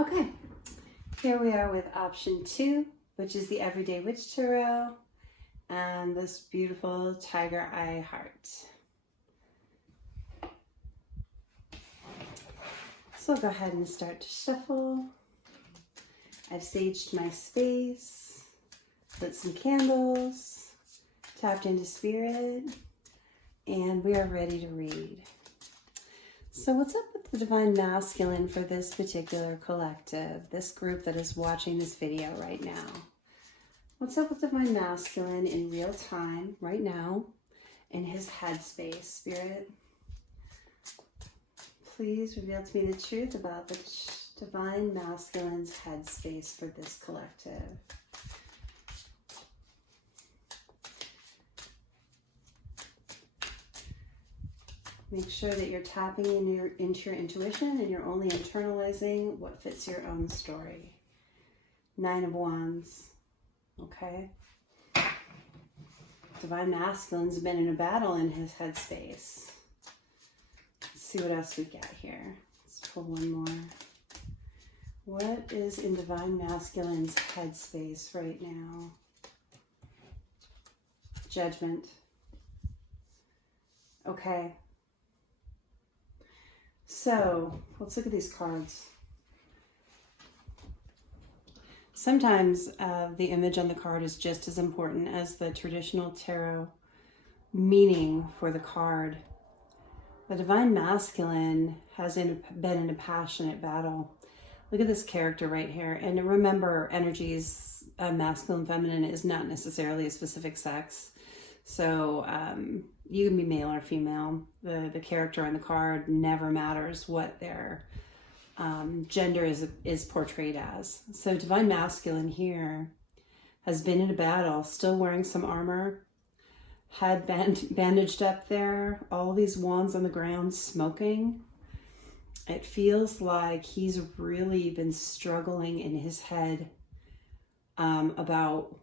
Okay, here we are with option 2, which is the Everyday Witch Tarot, and this beautiful tiger eye heart. So I'll go ahead and start to shuffle. I've saged my space, lit some candles, tapped into spirit, and we are ready to read. So what's up with the Divine Masculine for this particular collective, this group that is watching this video right now? What's up with Divine Masculine in real time, right now, in his headspace, Spirit? Please reveal to me the truth about the Divine Masculine's headspace for this collective. Make sure that you're tapping into your intuition and you're only internalizing what fits your own story. 9 of Wands. Okay. Divine Masculine's been in a battle in his headspace. Let's see what else we got here. Let's pull one more. What is in Divine Masculine's headspace right now? Judgment. Okay. So let's look at these cards. Sometimes the image on the card is just as important as the traditional tarot meaning for the card. The Divine Masculine has been in a passionate battle. Look at this character right here. And remember, energies, masculine, feminine is not necessarily a specific sex. So you can be male or female. The character on the card never matters what their gender is portrayed as. So Divine Masculine here has been in a battle, still wearing some armor, head bandaged up there, all these wands on the ground smoking. It feels like he's really been struggling in his head about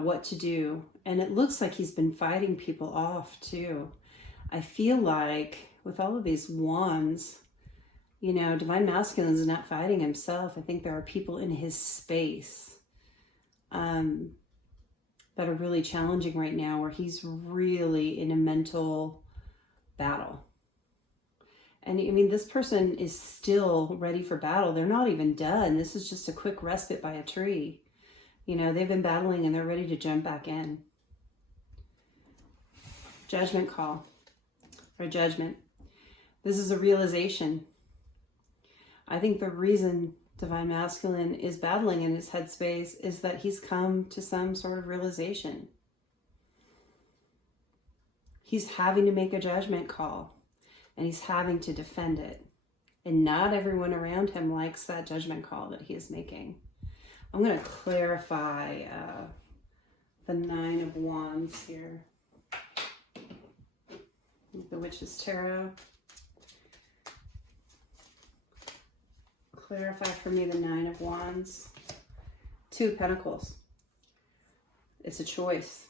what to do. And it looks like he's been fighting people off too. I feel like with all of these wands, you know, Divine Masculine is not fighting himself. I think there are people in his space that are really challenging right now, where he's really in a mental battle. And I mean, this person is still ready for battle. They're not even done. This is just a quick respite by a tree. You know, they've been battling and they're ready to jump back in. Judgment call, or judgment. This is a realization. I think the reason Divine Masculine is battling in his headspace is that he's come to some sort of realization. He's having to make a judgment call and he's having to defend it. And not everyone around him likes that judgment call that he is making. I'm going to clarify the 9 of Wands here. The Witch's Tarot. Clarify for me the 9 of Wands. 2 of Pentacles. It's a choice.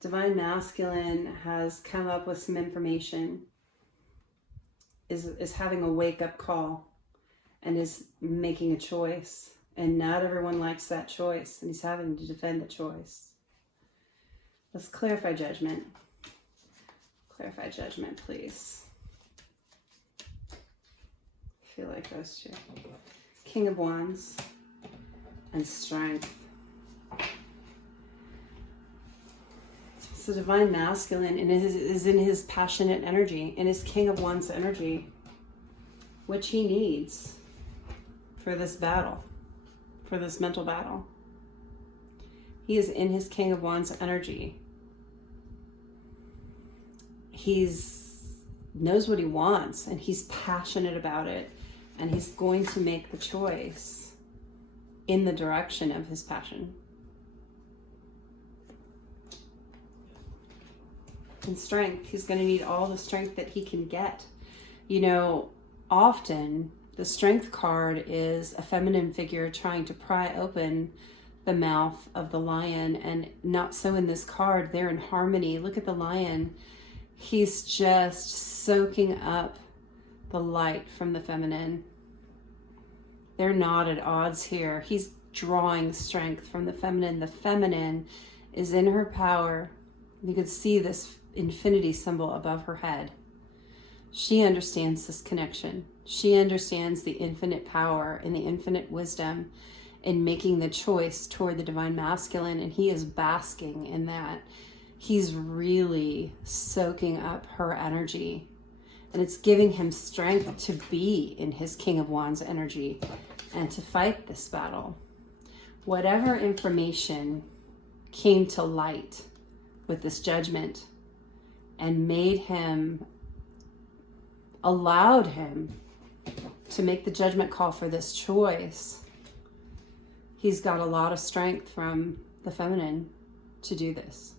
Divine Masculine has come up with some information, is having a wake-up call, and is making a choice. And not everyone likes that choice, and he's having to defend the choice. Let's clarify judgment. Clarify judgment, please. I feel like those two. King of Wands and Strength. So Divine Masculine is in his passionate energy, in his King of Wands energy, which he needs for this battle, for this mental battle. He is in his King of Wands energy. He's knows what he wants and he's passionate about it, and he's going to make the choice in the direction of his passion. And Strength, he's going to need all the strength that he can get. You know, often the Strength card is a feminine figure trying to pry open the mouth of the lion, and not so in this card. They're in harmony. Look at the lion. He's just soaking up the light from the feminine. They're not at odds here. He's drawing strength from the feminine. The feminine is in her power. You can see this infinity symbol above her head. She understands this connection. She understands the infinite power and the infinite wisdom in making the choice toward the divine masculine, and he is basking in that. He's really soaking up her energy, and it's giving him strength to be in his King of Wands energy and to fight this battle. Whatever information came to light with this judgment and made him, allowed him to make the judgment call for this choice, he's got a lot of strength from the feminine to do this.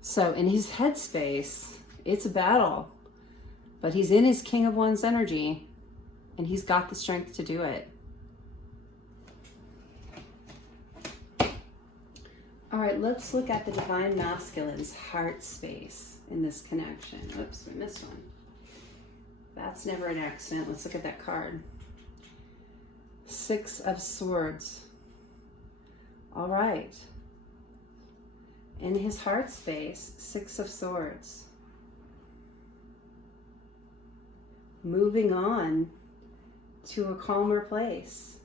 So in his headspace, it's a battle, but he's in his King of Wands energy and he's got the strength to do it. All right, let's look at the divine masculine's heart space in this connection. Oops, we missed one. That's never an accident. Let's look at that card. 6 of Swords. All right. In his heart space, 6 of Swords. Moving on to a calmer place.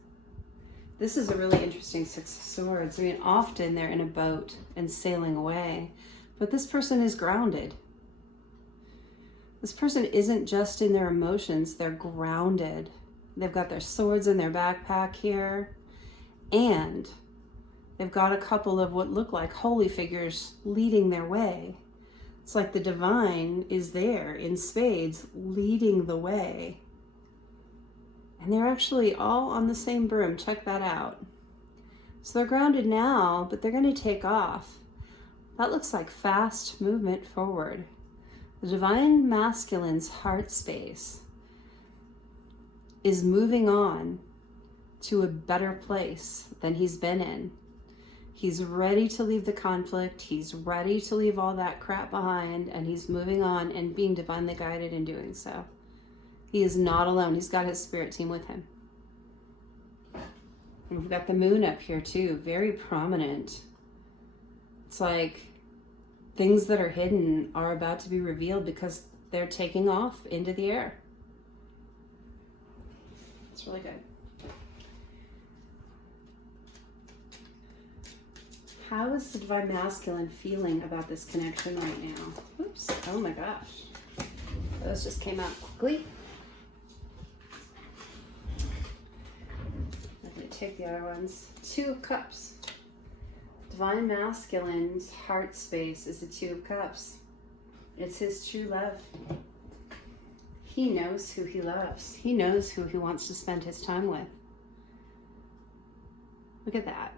This is a really interesting 6 of Swords. I mean, often they're in a boat and sailing away, but this person is grounded. This person isn't just in their emotions, they're grounded. They've got their swords in their backpack here, and they've got a couple of what look like holy figures leading their way. It's like the divine is there in spades leading the way. And they're actually all on the same broom. Check that out. So they're grounded now, but they're going to take off. That looks like fast movement forward. The divine masculine's heart space is moving on to a better place than he's been in. He's ready to leave the conflict. He's ready to leave all that crap behind, and he's moving on and being divinely guided in doing so. He is not alone. He's got his spirit team with him. And we've got the moon up here too, very prominent. It's like things that are hidden are about to be revealed because they're taking off into the air. It's really good. How is the divine masculine feeling about this connection right now? Oops, oh my gosh. Those just came out quickly. I'm going to take the other ones. 2 of Cups. Divine masculine's heart space is the 2 of Cups. It's his true love. He knows who he loves. He knows who he wants to spend his time with. Look at that.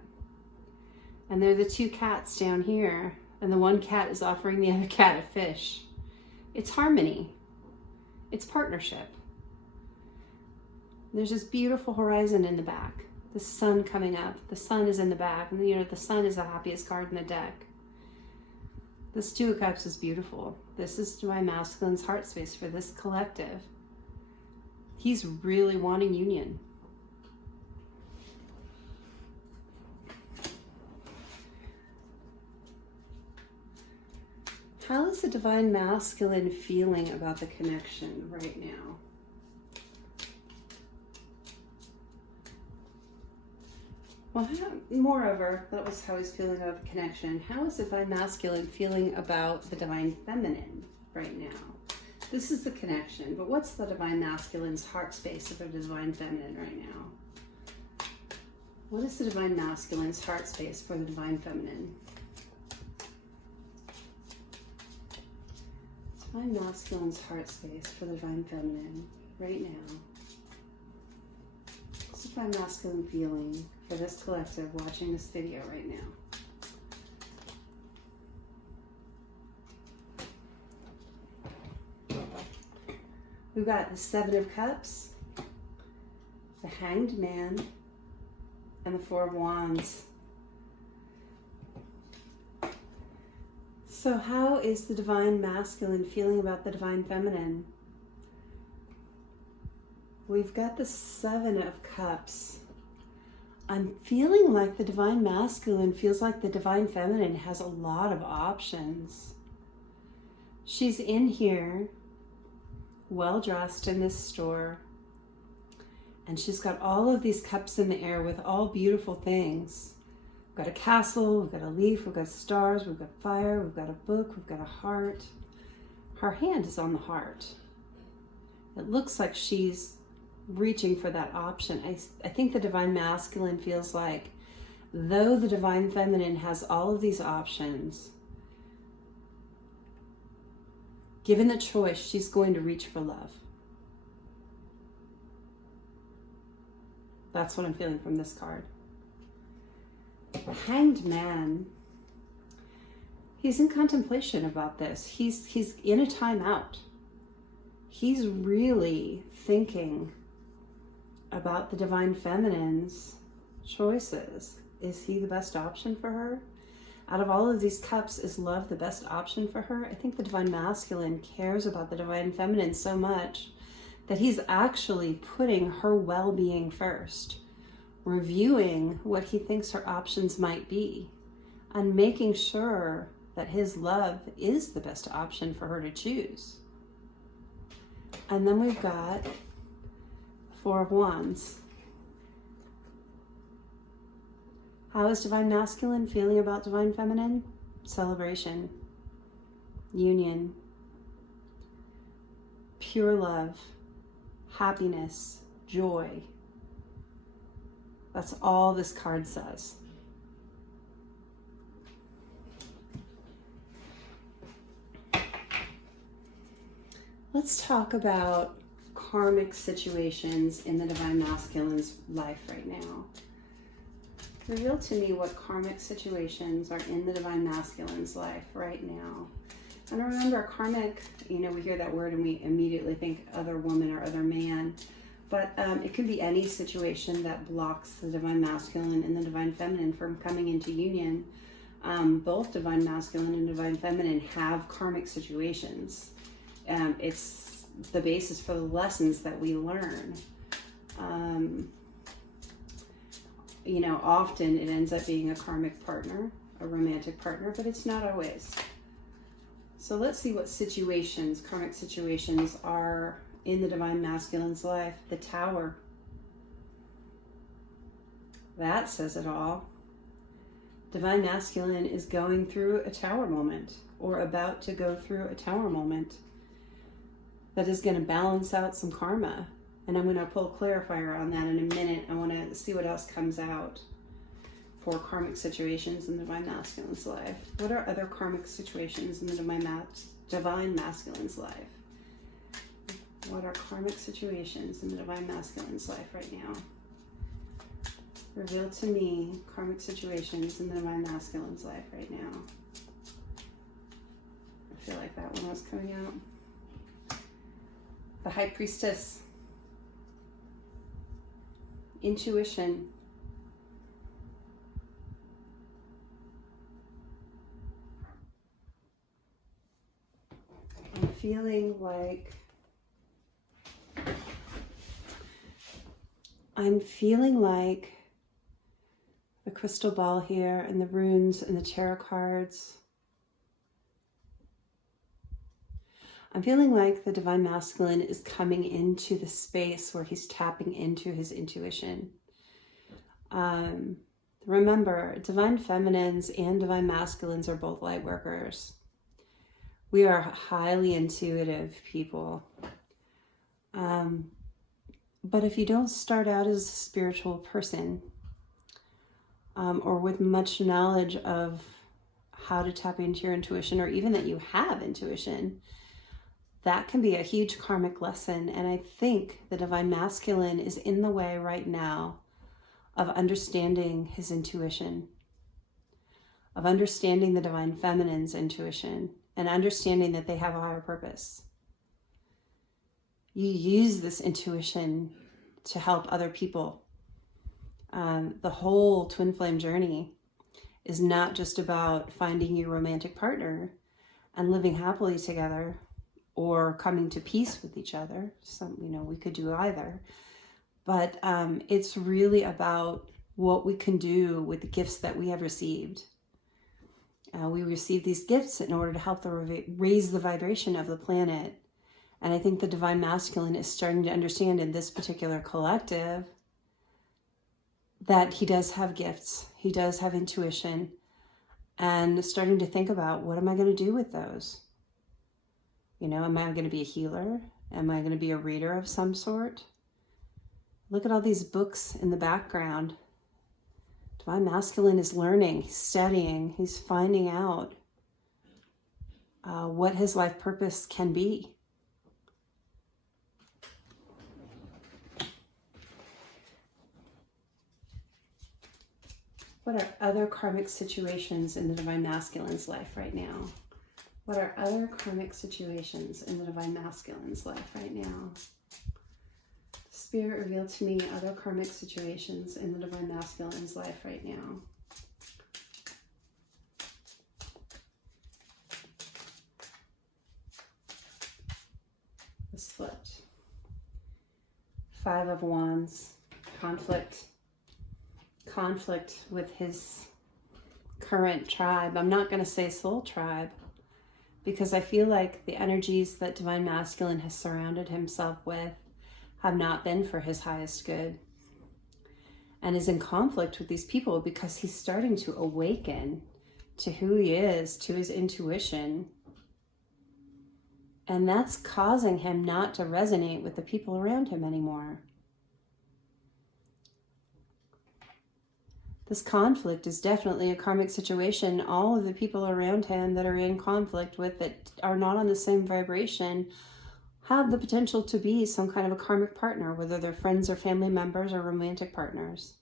And there are the 2 cats down here, and the one cat is offering the other cat a fish. It's harmony. It's partnership. There's this beautiful horizon in the back. The sun coming up. The sun is in the back, and the sun is the happiest card in the deck. This 2 of Cups is beautiful. This is divine masculine's heart space for this collective. He's really wanting union. How is the divine masculine feeling about the connection right now? Well, moreover, that was how he's feeling about the connection. How is the divine masculine feeling about the divine feminine right now? This is the connection, but what's the divine masculine's heart space of the divine feminine right now? What is the divine masculine's heart space for the divine feminine? Divine masculine's heart space for the divine feminine right now. What's the divine masculine feeling for this collective watching this video right now? We've got the 7 of Cups, the Hanged Man, and the 4 of Wands. So how is the divine masculine feeling about the divine feminine? We've got the 7 of Cups. I'm feeling like the divine masculine feels like the divine feminine has a lot of options. She's in here, well dressed in this store, and she's got all of these cups in the air with all beautiful things. We've got a castle, we've got a leaf, we've got stars, we've got fire, we've got a book, we've got a heart. Her hand is on the heart. It looks like she's reaching for that option. I think the divine masculine feels like, though the divine feminine has all of these options, given the choice, she's going to reach for love. That's what I'm feeling from this card. The Hanged Man. He's in contemplation about this. He's in a timeout. He's really thinking about the divine feminine's choices. Is he the best option for her? Out of all of these cups, is love the best option for her? I think the divine masculine cares about the divine feminine so much that he's actually putting her well-being first, reviewing what he thinks her options might be, and making sure that his love is the best option for her to choose. And then we've got 4 of Wands. How is divine masculine feeling about divine feminine? Celebration, union, pure love, happiness, joy. That's all this card says. Let's talk about karmic situations in the divine masculine's life right now. Reveal to me what karmic situations are in the divine masculine's life right now. And remember, karmic, we hear that word and we immediately think other woman or other man. But it can be any situation that blocks the divine masculine and the divine feminine from coming into union. Both divine masculine and divine feminine have karmic situations. It's the basis for the lessons that we learn. Often it ends up being a karmic partner, a romantic partner, but it's not always. So let's see what situations, karmic situations, are in the divine masculine's life. The Tower. That says it all. Divine masculine is going through a tower moment, or about to go through a tower moment that is going to balance out some karma. And I'm going to pull a clarifier on that in a minute. I want to see what else comes out for karmic situations in the divine masculine's life. What are other karmic situations in the divine masculine's life? What are karmic situations in the divine masculine's life right now? Reveal to me karmic situations in the divine masculine's life right now. I feel like that one was coming out. The High Priestess. Intuition. I'm feeling like the crystal ball here and the runes and the tarot cards. I'm feeling like the divine masculine is coming into the space where he's tapping into his intuition. Remember, divine feminines and divine masculines are both light workers. We are highly intuitive people. But if you don't start out as a spiritual person, or with much knowledge of how to tap into your intuition, or even that you have intuition, that can be a huge karmic lesson. And I think the divine masculine is in the way right now of understanding his intuition, of understanding the divine feminine's intuition, and understanding that they have a higher purpose. You use this intuition to help other people. The whole twin flame journey is not just about finding your romantic partner, and living happily together, or coming to peace with each other. So, we could do either. But it's really about what we can do with the gifts that we have received. We receive these gifts in order to help raise the vibration of the planet. And I think the Divine Masculine is starting to understand in this particular collective that he does have gifts. He does have intuition, and starting to think about, what am I going to do with those? Am I going to be a healer? Am I going to be a reader of some sort? Look at all these books in the background. Divine Masculine is learning, he's studying, he's finding out what his life purpose can be. What are other karmic situations in the Divine Masculine's life right now? What are other karmic situations in the Divine Masculine's life right now? Spirit, reveal to me other karmic situations in the Divine Masculine's life right now. This flipped. 5 of Wands. Conflict with his current tribe. I'm not going to say soul tribe, because I feel like the energies that Divine Masculine has surrounded himself with have not been for his highest good, and is in conflict with these people because he's starting to awaken to who he is, to his intuition, and that's causing him not to resonate with the people around him anymore. This conflict is definitely a karmic situation. All of the people around him that are in conflict with, that are not on the same vibration, have the potential to be some kind of a karmic partner, whether they're friends or family members or romantic partners.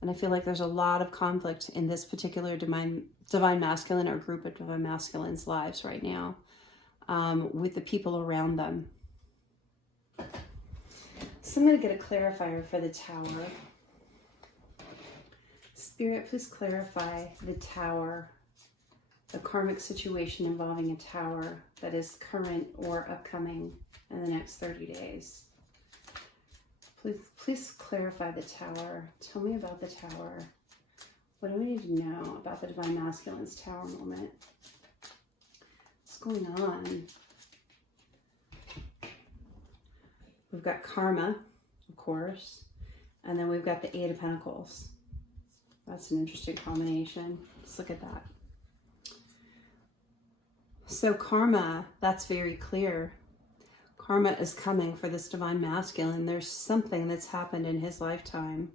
And I feel like there's a lot of conflict in this particular Divine Masculine or group of Divine Masculines' lives right now, with the people around them. So I'm going to get a clarifier for the Tower. Spirit, please clarify the Tower, the karmic situation involving a Tower that is current or upcoming in the next 30 days. Please clarify the Tower. Tell me about the Tower. What do we need to know about the Divine Masculine's Tower moment? What's going on? We've got karma, of course, and then we've got the 8 of Pentacles. That's an interesting combination. Let's look at that. So karma, that's very clear. Karma is coming for this Divine Masculine. There's something that's happened in his lifetime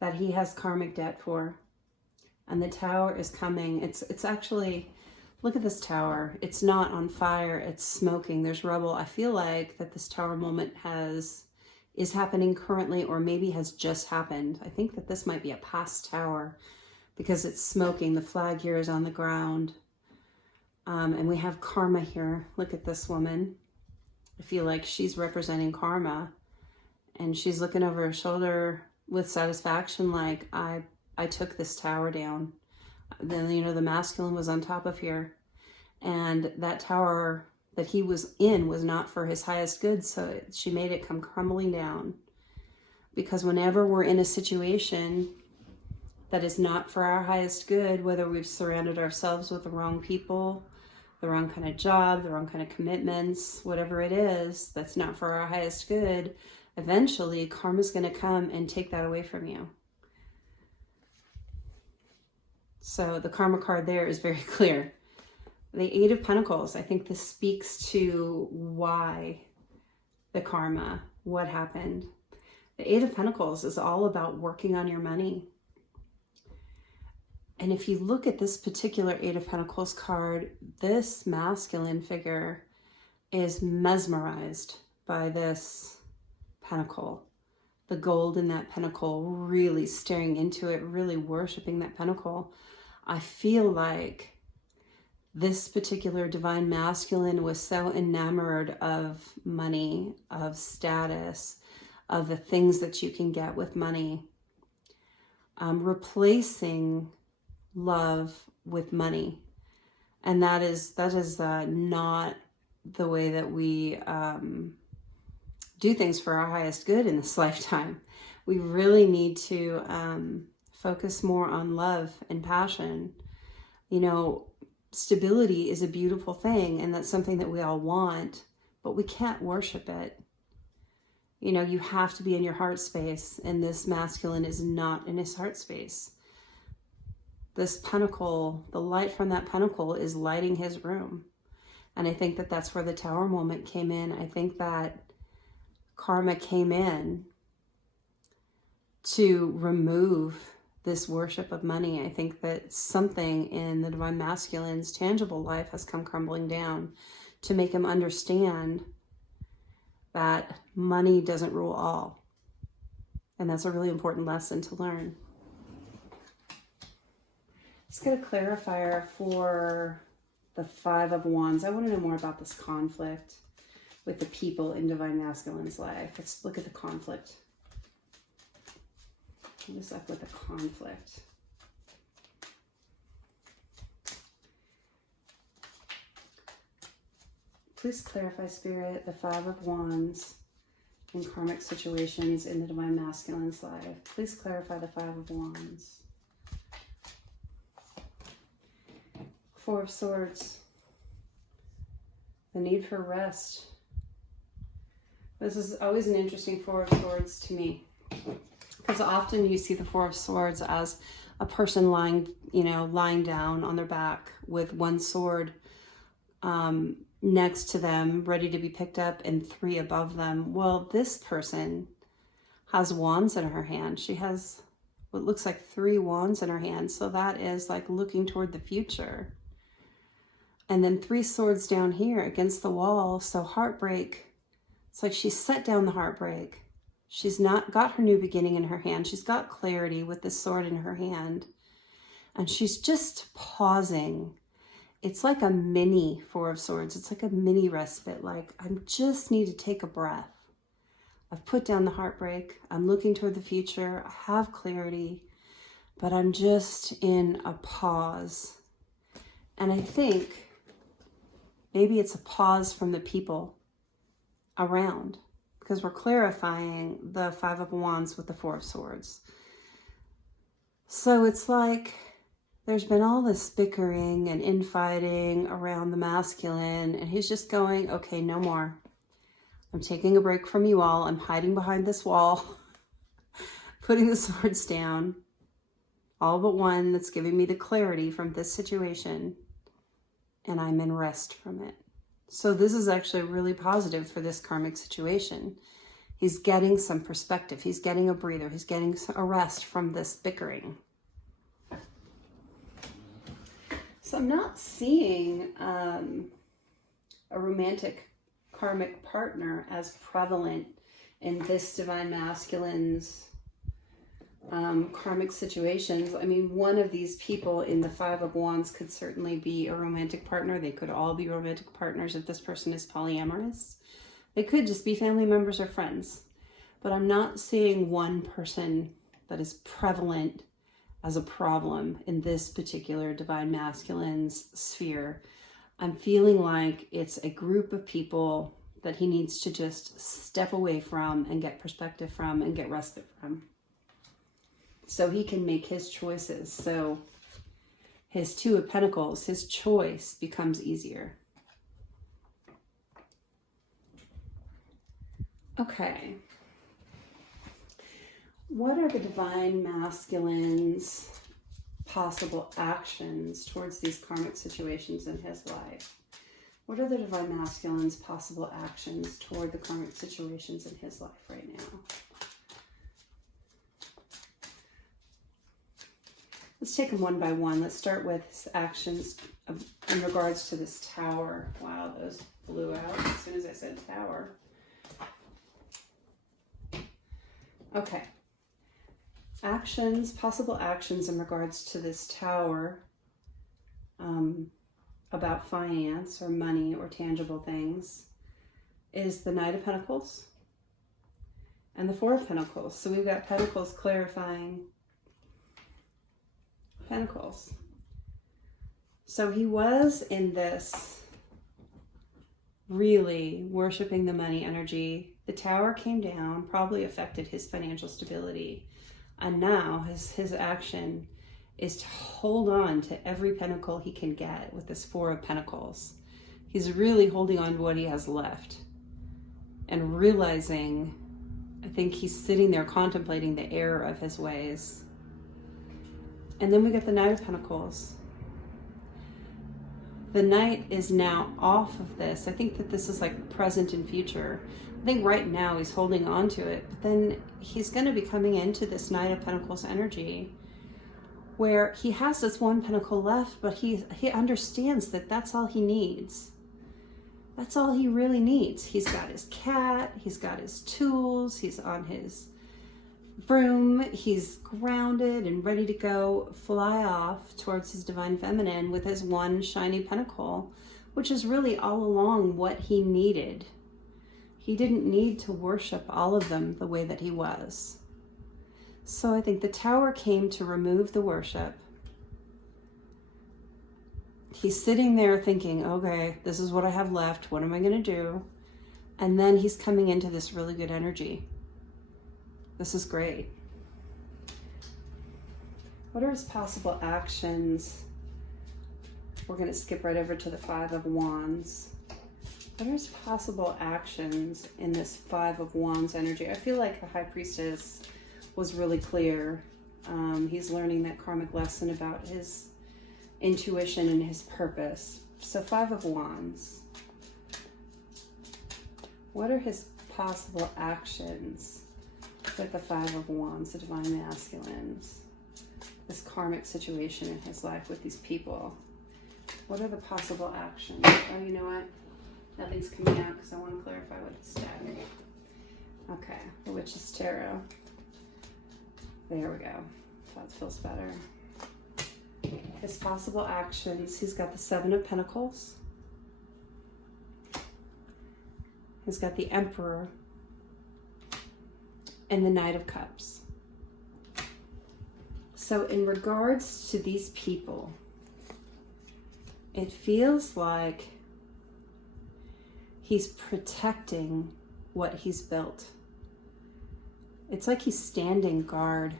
that he has karmic debt for. And the Tower is coming. It's actually, look at this Tower. It's not on fire, it's smoking. There's rubble. I feel like that this Tower moment is happening currently, or maybe has just happened. I think that this might be a past Tower because it's smoking. The flag here is on the ground. And we have karma here. Look at this woman. I feel like she's representing karma, and she's looking over her shoulder with satisfaction, like, I took this Tower down. Then, the Masculine was on top of here, and that Tower that he was in was not for his highest good, so she made it come crumbling down. Because whenever we're in a situation that is not for our highest good, whether we've surrounded ourselves with the wrong people, the wrong kind of job, the wrong kind of commitments, whatever it is that's not for our highest good, eventually karma's going to come and take that away from you. So the karma card there is very clear. The 8 of Pentacles, I think this speaks to why the karma, what happened. The 8 of Pentacles is all about working on your money. And if you look at this particular 8 of Pentacles card, this masculine figure is mesmerized by this pentacle. The gold in that pentacle, really staring into it, really worshiping that pentacle. I feel like this particular Divine Masculine was so enamored of money, of status, of the things that you can get with money, replacing love with money. And that is not the way that we do things for our highest good in this lifetime. We really need to focus more on love and passion. You know, stability is a beautiful thing, and that's something that we all want, but we can't worship it. You know, you have to be in your heart space, and this masculine is not in his heart space. This pentacle, the light from that pentacle is lighting his room. And I think that that's where the Tower moment came in. I think that karma came in to remove this worship of money. I think that something in the Divine Masculine's tangible life has come crumbling down to make him understand that money doesn't rule all. And that's a really important lesson to learn. Let's get a clarifier for the Five of Wands. I want to know more about this conflict with the people in Divine Masculine's life. Let's look at the conflict. What's up with the conflict? Please clarify, Spirit, the Five of Wands in karmic situations in the Divine Masculine's life. Please clarify the Five of Wands. Four of Swords. The need for rest. This is always an interesting Four of Swords to me, because often you see the Four of Swords as a person lying down on their back with one sword next to them, ready to be picked up, and three above them. Well, this person has wands in her hand. She has what looks like 3 wands in her hand. So that is like looking toward the future. And then 3 swords down here against the wall. So heartbreak. It's like she's set down the heartbreak. She's not got her new beginning in her hand. She's got clarity with this sword in her hand. And she's just pausing. It's like a mini Four of Swords. It's like a mini respite. Like, I just need to take a breath. I've put down the heartbreak. I'm looking toward the future. I have clarity, but I'm just in a pause. And I think maybe it's a pause from the people around, because we're clarifying the Five of Wands with the Four of Swords. So it's like there's been all this bickering and infighting around the masculine, and he's just going, okay, no more. I'm taking a break from you all. I'm hiding behind this wall, putting the swords down, all but one that's giving me the clarity from this situation, and I'm in rest from it. So this is actually really positive for this karmic situation. He's getting some perspective. He's getting a breather. He's getting a rest from this bickering. So I'm not seeing a romantic karmic partner as prevalent in this Divine Masculine's karmic situations. I mean, one of these people in the Five of Wands could certainly be a romantic partner. They could all be romantic partners if this person is polyamorous. They could just be family members or friends. But I'm not seeing one person that is prevalent as a problem in this particular Divine Masculine's sphere. I'm feeling like it's a group of people that he needs to just step away from and get perspective from and get respite from, so he can make his choices. So his Two of Pentacles, his choice becomes easier. Okay. What are the Divine Masculine's possible actions towards these karmic situations in his life? What are the Divine Masculine's possible actions toward the karmic situations in his life right now? Let's take them one by one. Let's start with his actions in regards to this tower. Wow, those blew out as soon as I said tower. Okay. Actions, possible actions in regards to this tower, about finance or money or tangible things, is the Knight of Pentacles and the Four of Pentacles. So we've got Pentacles clarifying Pentacles. So he was in this really worshiping the money energy. The tower came down, probably affected his financial stability. And now his action is to hold on to every pentacle he can get with this Four of Pentacles. He's really holding on to what he has left and realizing, I think he's sitting there contemplating the error of his ways. And then we get the Knight of Pentacles. The Knight is now off of this. I think that this is like present and future. I think right now he's holding on to it, but then he's going to be coming into this Knight of Pentacles energy where he has this one pentacle left, but he understands that that's all he needs. That's all he really needs. He's got his cat, he's got his tools, he's on his broom, he's grounded and ready to go fly off towards his divine feminine with his one shiny pentacle, which is really all along what he needed. He didn't need to worship all of them the way that he was. So I think the tower came to remove the worship. He's sitting there thinking, okay, this is what I have left. What am I going to do? And then he's coming into this really good energy. This is great. What are his possible actions? We're going to skip right over to the Five of Wands. What are his possible actions in this Five of Wands energy? I feel like the High Priestess was really clear. He's learning that karmic lesson about his intuition and his purpose. So Five of Wands. What are his possible actions with the Five of Wands, the Divine Masculines? This karmic situation in his life with these people. What are the possible actions? Oh, you know what? Nothing's coming out because I want to clarify what it's static. Okay, the Witch's Tarot. There we go. That feels better. His possible actions. He's got the Seven of Pentacles. He's got the Emperor and the Knight of Cups. So in regards to these people, it feels like he's protecting what he's built. It's like he's standing guard.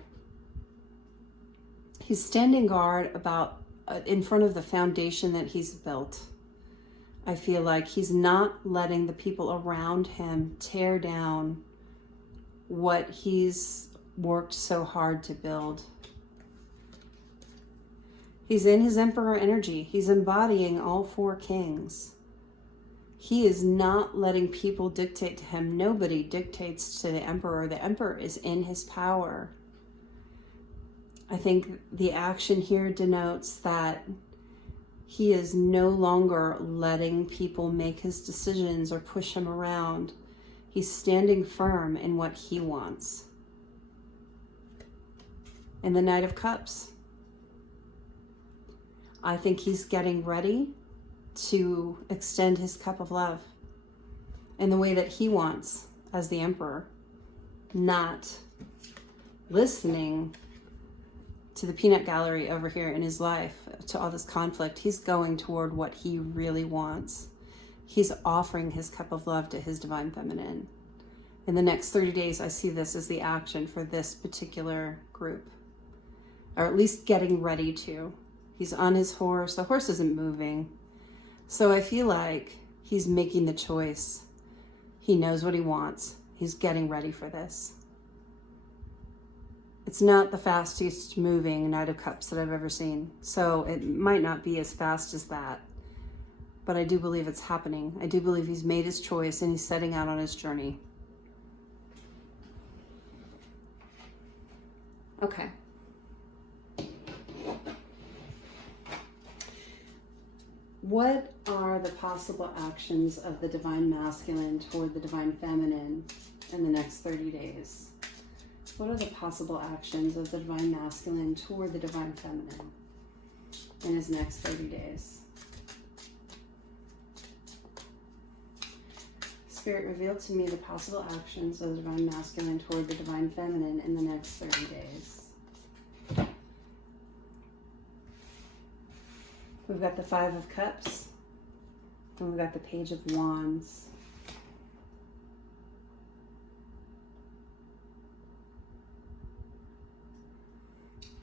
He's standing guard about in front of the foundation that he's built. I feel like he's not letting the people around him tear down what he's worked so hard to build. He's in his Emperor energy. He's embodying all four kings. He is not letting people dictate to him. Nobody dictates to the Emperor. The Emperor is in his power. I think the action here denotes that he is no longer letting people make his decisions or push him around. He's standing firm in what he wants. And the Knight of Cups. I think he's getting ready to extend his cup of love in the way that he wants as the Emperor, not listening to the peanut gallery over here in his life, to all this conflict. He's going toward what he really wants. He's offering his cup of love to his divine feminine. In the next 30 days, I see this as the action for this particular group, or at least getting ready to. He's on his horse. The horse isn't moving. So I feel like he's making the choice. He knows what he wants. He's getting ready for this. It's not the fastest moving Knight of Cups that I've ever seen. So it might not be as fast as that. But I do believe it's happening. I do believe he's made his choice and he's setting out on his journey. Okay. What are the possible actions of the Divine Masculine toward the Divine Feminine in the next 30 days? What are the possible actions of the Divine Masculine toward the Divine Feminine in his next 30 days? Spirit, reveal to me the possible actions of the Divine Masculine toward the Divine Feminine in the next 30 days. We've got the Five of Cups, and we've got the Page of Wands.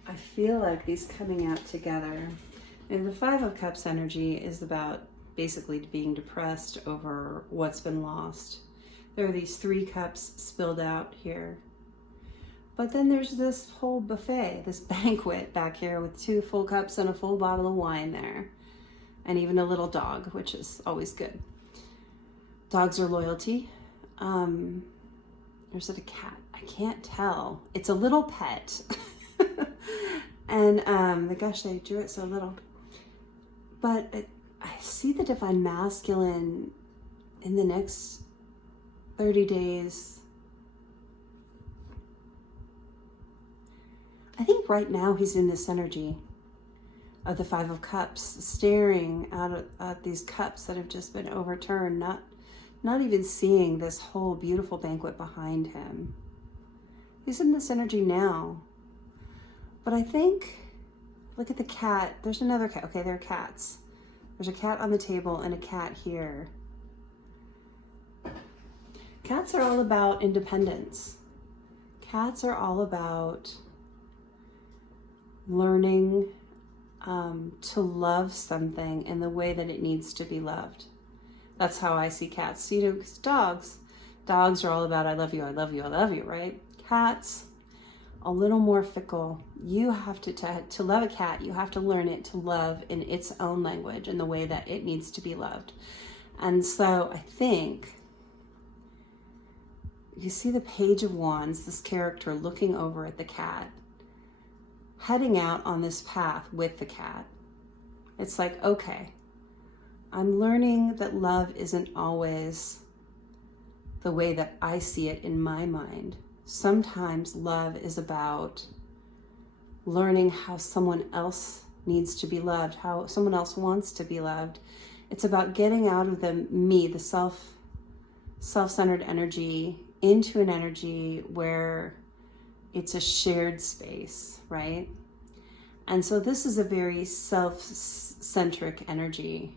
I feel like these coming out together. And the Five of Cups energy is about basically being depressed over what's been lost. There are these 3 cups spilled out here. But then there's this whole buffet, this banquet back here with 2 full cups and a full bottle of wine there. And even a little dog, which is always good. Dogs are loyalty. Or is it a cat? I can't tell. It's a little pet. And gosh, I drew it so little. But I see the Divine Masculine in the next 30 days. I think right now he's in this energy of the Five of Cups, staring out at these cups that have just been overturned, not even seeing this whole beautiful banquet behind him. He's in this energy now. But I think, look at the cat. There's another cat. Okay, there are cats. There's a cat on the table and a cat here. Cats are all about independence. Cats are all about learning to love something in the way that it needs to be loved. That's how I see cats. You know, because dogs are all about I love you, I love you, I love you, right? Cats, a little more fickle. You have to love a cat, you have to learn it to love in its own language, in the way that it needs to be loved. And so I think you see the Page of Wands, this character looking over at the cat, heading out on this path with the cat. It's like, okay, I'm learning that love isn't always the way that I see it in my mind. Sometimes love is about learning how someone else needs to be loved, how someone else wants to be loved. It's about getting out of the me, the self-centered energy, into an energy where it's a shared space, right? And so this is a very self-centric energy.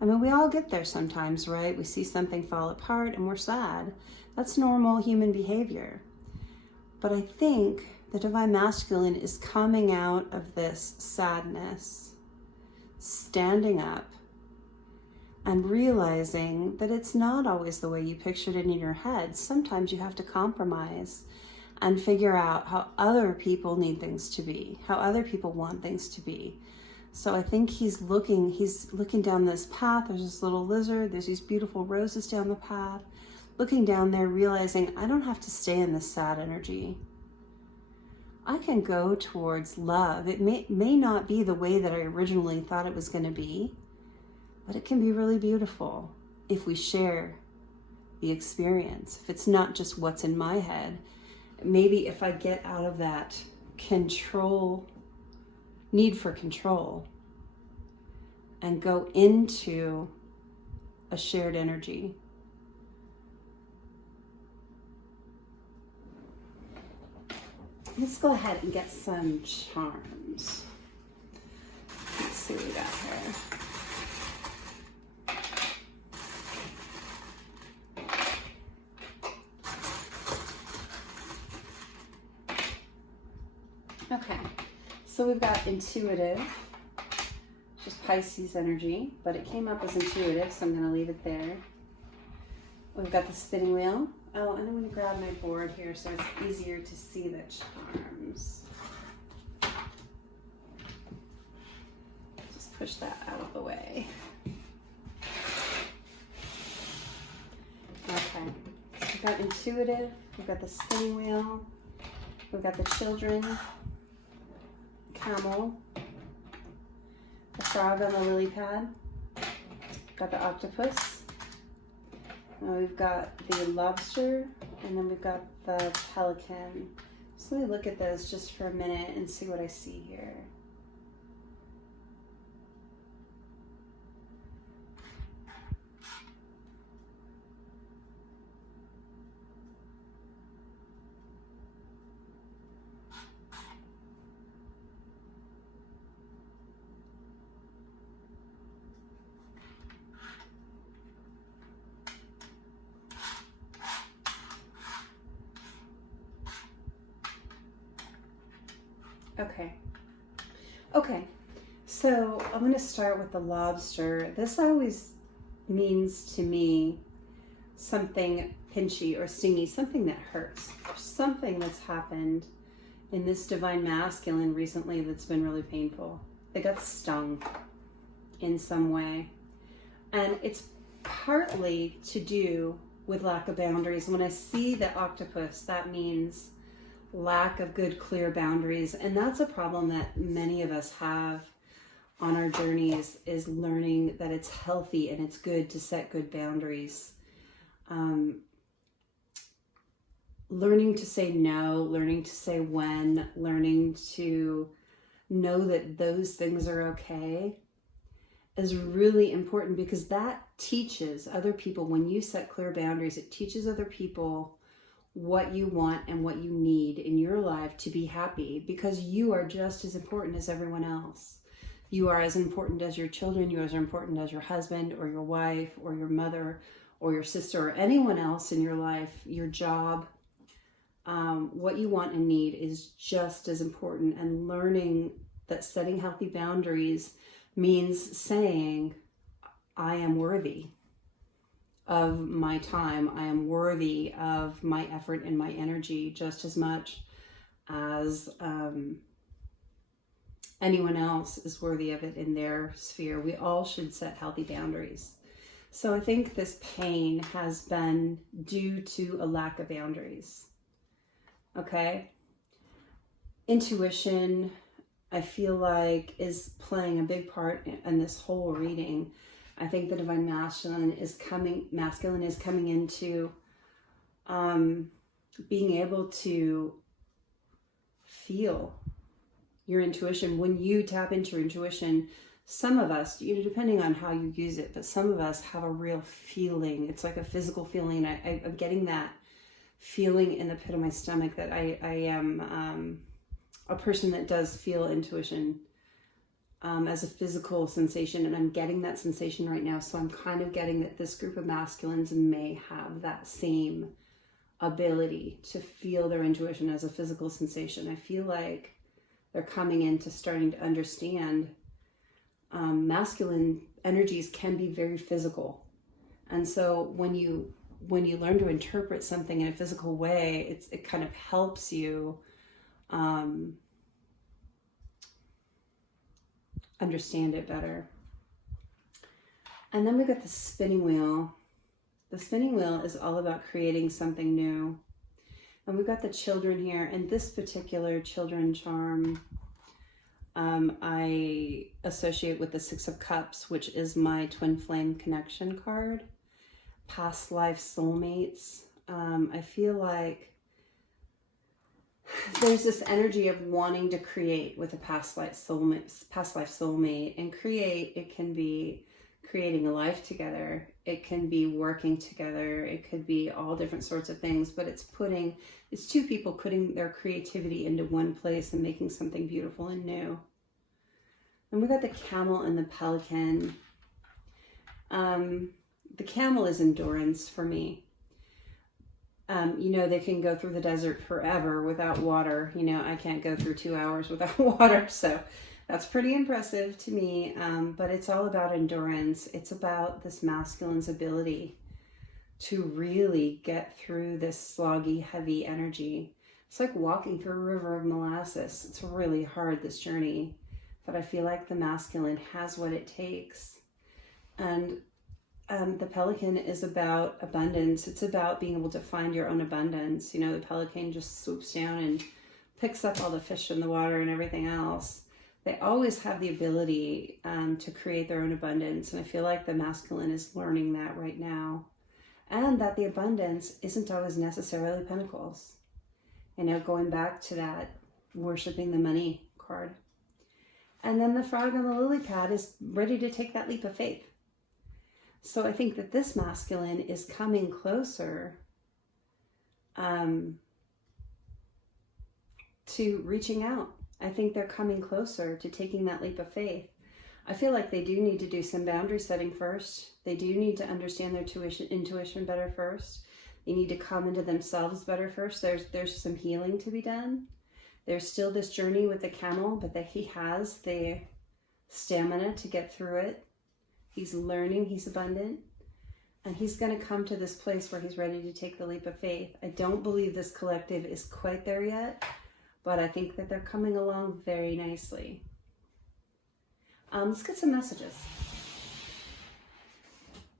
I mean, we all get there sometimes, right? We see something fall apart and we're sad. That's normal human behavior. But I think the Divine Masculine is coming out of this sadness, standing up, and realizing that it's not always the way you pictured it in your head. Sometimes you have to compromise and figure out how other people need things to be, how other people want things to be. So I think he's looking down this path. There's this little lizard, there's these beautiful roses down the path, looking down there, realizing I don't have to stay in this sad energy. I can go towards love. It may not be the way that I originally thought it was going to be, but it can be really beautiful if we share the experience. If it's not just what's in my head, maybe if I get out of that need for control and go into a shared energy. Let's go ahead and get some charms. Let's see what we got here. Okay, so we've got intuitive, just Pisces energy, but it came up as intuitive, so I'm going to leave it there. We've got the spinning wheel. Oh, and I'm going to grab my board here so it's easier to see the charms. Just push that out of the way. Okay, so we've got intuitive, we've got the spinning wheel, we've got the children, camel, the frog on the lily pad, got the octopus, we've got the lobster, and then we've got the pelican. So let me look at those just for a minute and see what I see here. Okay. So I'm going to start with the lobster. This always means to me something pinchy or stingy, something that hurts, something that's happened in this divine masculine recently that's been really painful. They got stung in some way. And it's partly to do with lack of boundaries. When I see the octopus, that means lack of good, clear boundaries. And that's a problem that many of us have on our journeys, is learning that it's healthy and it's good to set good boundaries. Learning to say no, learning to say when, learning to know that those things are okay is really important, because that teaches other people, when you set clear boundaries, it teaches other people what you want and what you need in your life to be happy, because you are just as important as everyone else. You are as important as your children, you are as important as your husband or your wife or your mother or your sister or anyone else in your life, your job. What you want and need is just as important. And learning that setting healthy boundaries means saying, I am worthy of my time. I am worthy of my effort and my energy just as much as anyone else is worthy of it in their sphere. We all should set healthy boundaries. So I think this pain has been due to a lack of boundaries. Okay? Intuition, I feel like, is playing a big part in this whole reading. I think the divine masculine is coming into being able to feel your intuition. When you tap into your intuition, some of us, depending on how you use it, but some of us have a real feeling. It's like a physical feeling. I'm getting that feeling in the pit of my stomach that I am a person that does feel intuition as a physical sensation, and I'm getting that sensation right now. So I'm kind of getting that this group of masculines may have that same ability to feel their intuition as a physical sensation. I feel like they're coming into starting to understand masculine energies can be very physical. And so when you learn to interpret something in a physical way, it kind of helps you understand it better. And then we got the spinning wheel. The spinning wheel is all about creating something new. And we've got the children here, and this particular children charm I associate with the Six of Cups, which is my twin flame connection card. Past life soulmates. I feel like there's this energy of wanting to create with a past life soulmate, and create, it can be creating a life together, it can be working together, it could be all different sorts of things, but it's two people putting their creativity into one place and making something beautiful and new. And we got the camel and the pelican. The camel is endurance for me. They can go through the desert forever without water. I can't go through 2 hours without water, so that's pretty impressive to me. But it's all about endurance. It's about this masculine's ability to really get through this sloggy, heavy energy. It's like walking through a river of molasses. It's really hard, this journey, but I feel like the masculine has what it takes. And the pelican is about abundance. It's about being able to find your own abundance. The pelican just swoops down and picks up all the fish in the water and everything else. They always have the ability to create their own abundance. And I feel like the masculine is learning that right now. And that the abundance isn't always necessarily pentacles. Going back to that worshiping the money card. And then the frog on the lily pad is ready to take that leap of faith. So I think that this masculine is coming closer to reaching out. I think they're coming closer to taking that leap of faith. I feel like they do need to do some boundary setting first. They do need to understand their intuition better first. They need to come into themselves better first. There's some healing to be done. There's still this journey with the camel, but that he has the stamina to get through it. He's learning, he's abundant, and he's going to come to this place where he's ready to take the leap of faith. I don't believe this collective is quite there yet, but I think that they're coming along very nicely. Let's get some messages.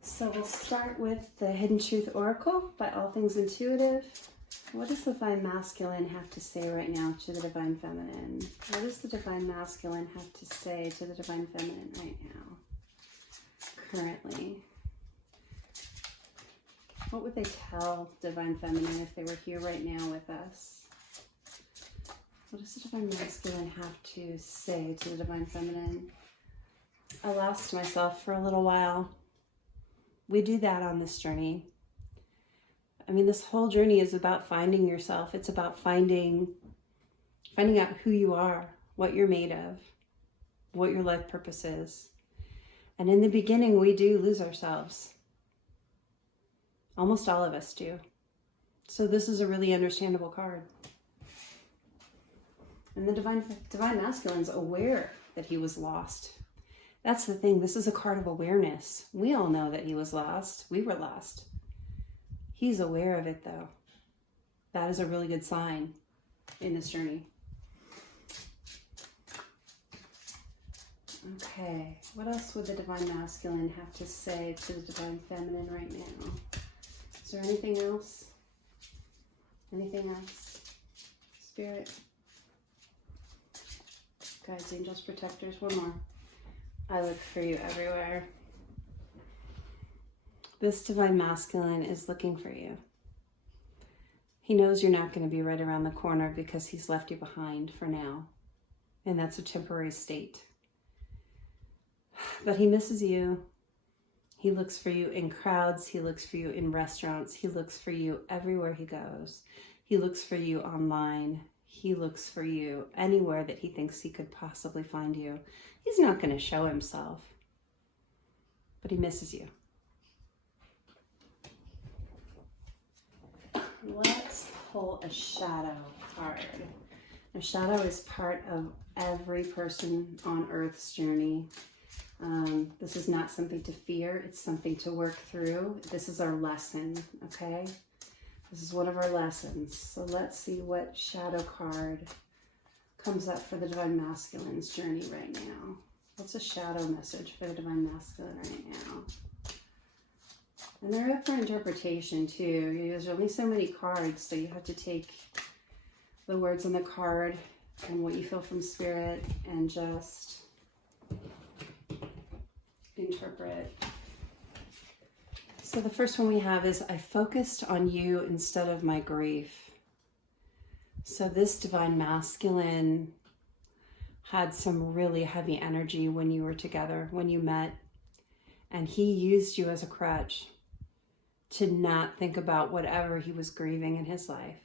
So we'll start with the Hidden Truth Oracle by All Things Intuitive. What does the Divine Masculine have to say right now to the Divine Feminine? What does the Divine Masculine have to say to the Divine Feminine right now, currently? What would they tell Divine Feminine if they were here right now with us? What does the Divine Masculine have to say to the Divine Feminine? I lost myself for a little while. We do that on this journey. I mean, this whole journey is about finding yourself. It's about finding out who you are, what you're made of, what your life purpose is. And in the beginning, we do lose ourselves. Almost all of us do. So this is a really understandable card. And the Divine Masculine's aware that he was lost. That's the thing. This is a card of awareness. We all know that he was lost. We were lost. He's aware of it, though. That is a really good sign in this journey. Okay, what else would the Divine Masculine have to say to the Divine Feminine right now? Is there anything else? Anything else? Spirit? Guides, angels, protectors, one more. I look for you everywhere. This Divine Masculine is looking for you. He knows you're not going to be right around the corner because he's left you behind for now. And that's a temporary state. But he misses you. He looks for you in crowds. He looks for you in restaurants. He looks for you everywhere he goes. He looks for you online. He looks for you anywhere that he thinks he could possibly find you. He's not going to show himself, but he misses you. Let's pull a shadow card. A shadow is part of every person on Earth's journey. This is not something to fear. It's something to work through. This is our lesson, okay? This is one of our lessons. So let's see what shadow card comes up for the Divine Masculine's journey right now. What's a shadow message for the Divine Masculine right now? And they're up for interpretation too. There's only so many cards, so you have to take the words on the card and what you feel from Spirit and just interpret. So the first one we have is, I focused on you instead of my grief. So this Divine Masculine had some really heavy energy when you were together, when you met, and he used you as a crutch to not think about whatever he was grieving in his life.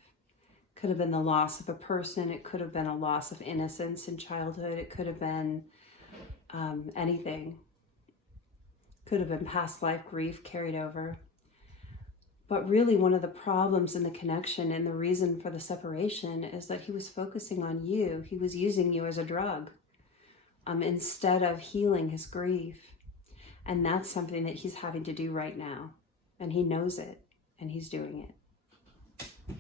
Could have been the loss of a person. It could have been a loss of innocence in childhood. It could have been anything. Could have been past life grief carried over. But really one of the problems in the connection and the reason for the separation is that he was focusing on you. He was using you as a drug instead of healing his grief. And that's something that he's having to do right now. And he knows it, and he's doing it.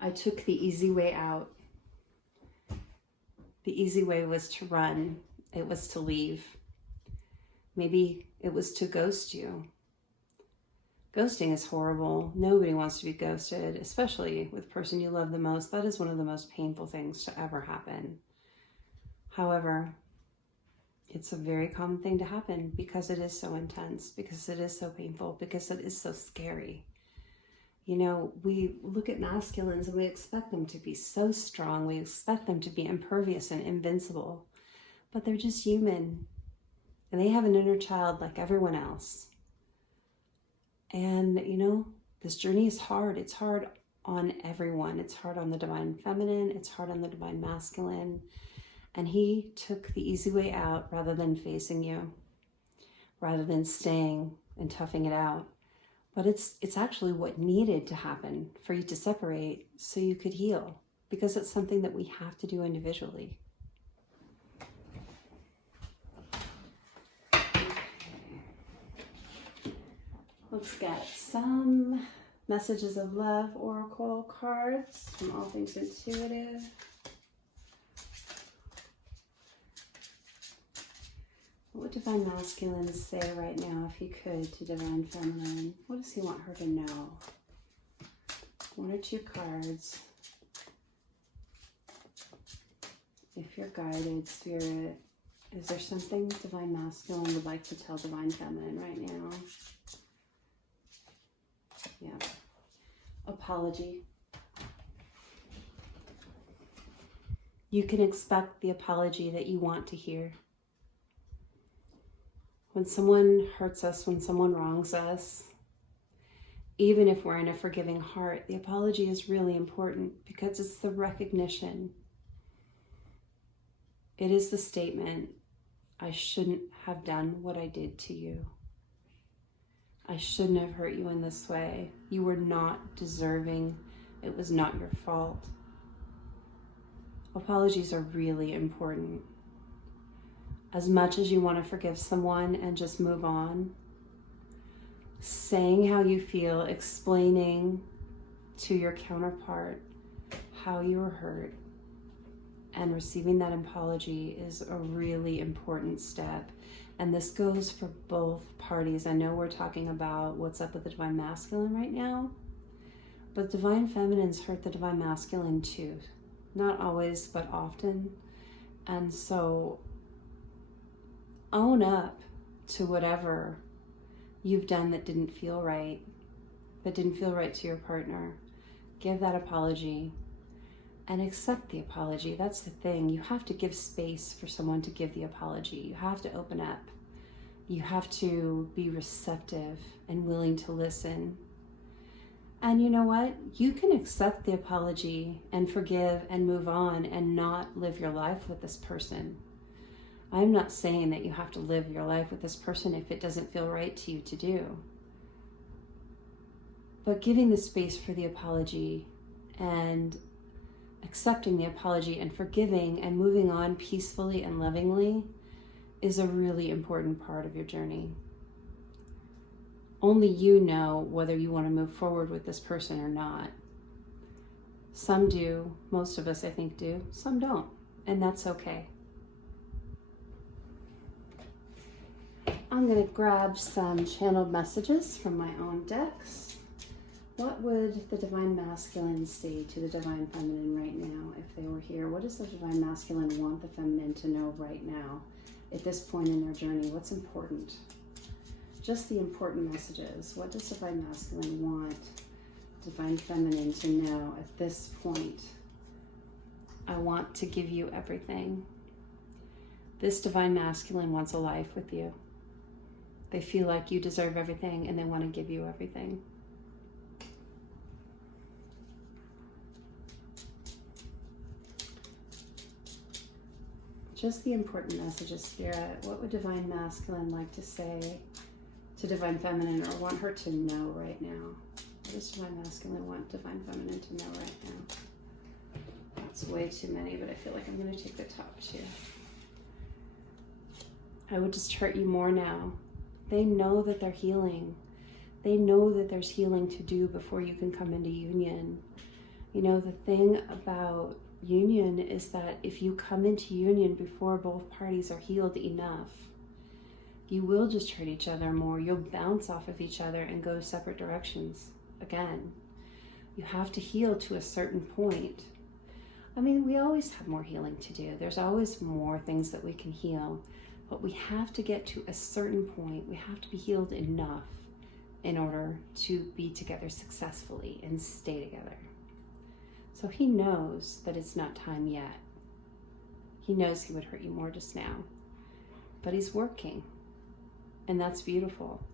I took the easy way out. The easy way was to run. It was to leave. Maybe it was to ghost you. Ghosting is horrible. Nobody wants to be ghosted, especially with the person you love the most. That is one of the most painful things to ever happen. However, it's a very common thing to happen because it is so intense, because it is so painful, because it is so scary. You know, we look at masculines and we expect them to be so strong. We expect them to be impervious and invincible, but they're just human. And they have an inner child like everyone else. And, you know, this journey is hard. It's hard on everyone. It's hard on the Divine Feminine. It's hard on the Divine Masculine. And he took the easy way out rather than facing you, rather than staying and toughing it out. But it's actually what needed to happen for you to separate so you could heal. because it's something that we have to do individually. Let's get some messages of love oracle cards from All Things Intuitive. What would Divine Masculine say right now, if he could, to Divine Feminine? What does he want her to know? One or two cards. If you're guided, Spirit, is there something Divine Masculine would like to tell Divine Feminine right now? Yeah. Apology. You can expect the apology that you want to hear. When someone hurts us, when someone wrongs us, even if we're in a forgiving heart, the apology is really important because it's the recognition. It is the statement, I shouldn't have done what I did to you. I shouldn't have hurt you in this way. You were not deserving. It was not your fault. Apologies are really important. As much as you want to forgive someone and just move on, saying how you feel, explaining to your counterpart how you were hurt, and receiving that apology is a really important step. And this goes for both parties. I know we're talking about what's up with the Divine Masculine right now, but Divine Feminines hurt the Divine Masculine too. Not always, but often. And so own up to whatever you've done that didn't feel right to your partner. Give that apology and accept the apology. That's the thing. You have to give space for someone to give the apology. You have to open up. You have to be receptive and willing to listen. And you know what? You can accept the apology and forgive and move on and not live your life with this person. I'm not saying that you have to live your life with this person if it doesn't feel right to you to do. But giving the space for the apology and accepting the apology and forgiving and moving on peacefully and lovingly is a really important part of your journey. Only you know whether you want to move forward with this person or not. Some do, most of us I think do, some don't, and that's okay. I'm going to grab some channeled messages from my own decks. What would the Divine Masculine say to the Divine Feminine right now if they were here? What does the Divine Masculine want the Feminine to know right now at this point in their journey? What's important? Just the important messages. What does Divine Masculine want Divine Feminine to know at this point? I want to give you everything. This Divine Masculine wants a life with you. They feel like you deserve everything and they want to give you everything. Just the important messages, Spirit. What would Divine Masculine like to say to Divine Feminine or want her to know right now? What does Divine Masculine want Divine Feminine to know right now? That's way too many, but I feel like I'm going to take the top two. I would just hurt you more now. They know that they're healing. They know that there's healing to do before you can come into union. You know, the thing about union is that if you come into union before both parties are healed enough, you will just hurt each other more. You'll bounce off of each other and go separate directions again. You have to heal to a certain point. I mean, we always have more healing to do. There's always more things that we can heal. But we have to get to a certain point. We have to be healed enough in order to be together successfully and stay together. So he knows that it's not time yet. He knows he would hurt you more just now. But he's working. And that's beautiful.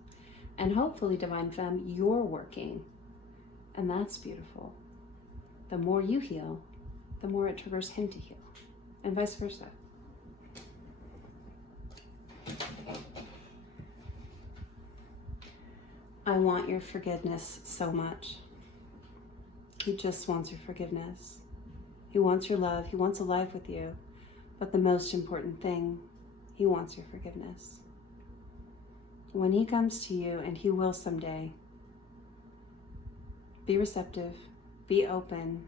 And hopefully, Divine Femme, you're working. And that's beautiful. The more you heal, the more it triggers him to heal. And vice versa. I want your forgiveness so much. He just wants your forgiveness. He wants your love. He wants a life with you. But the most important thing, he wants your forgiveness. When he comes to you, and he will someday, be receptive, be open,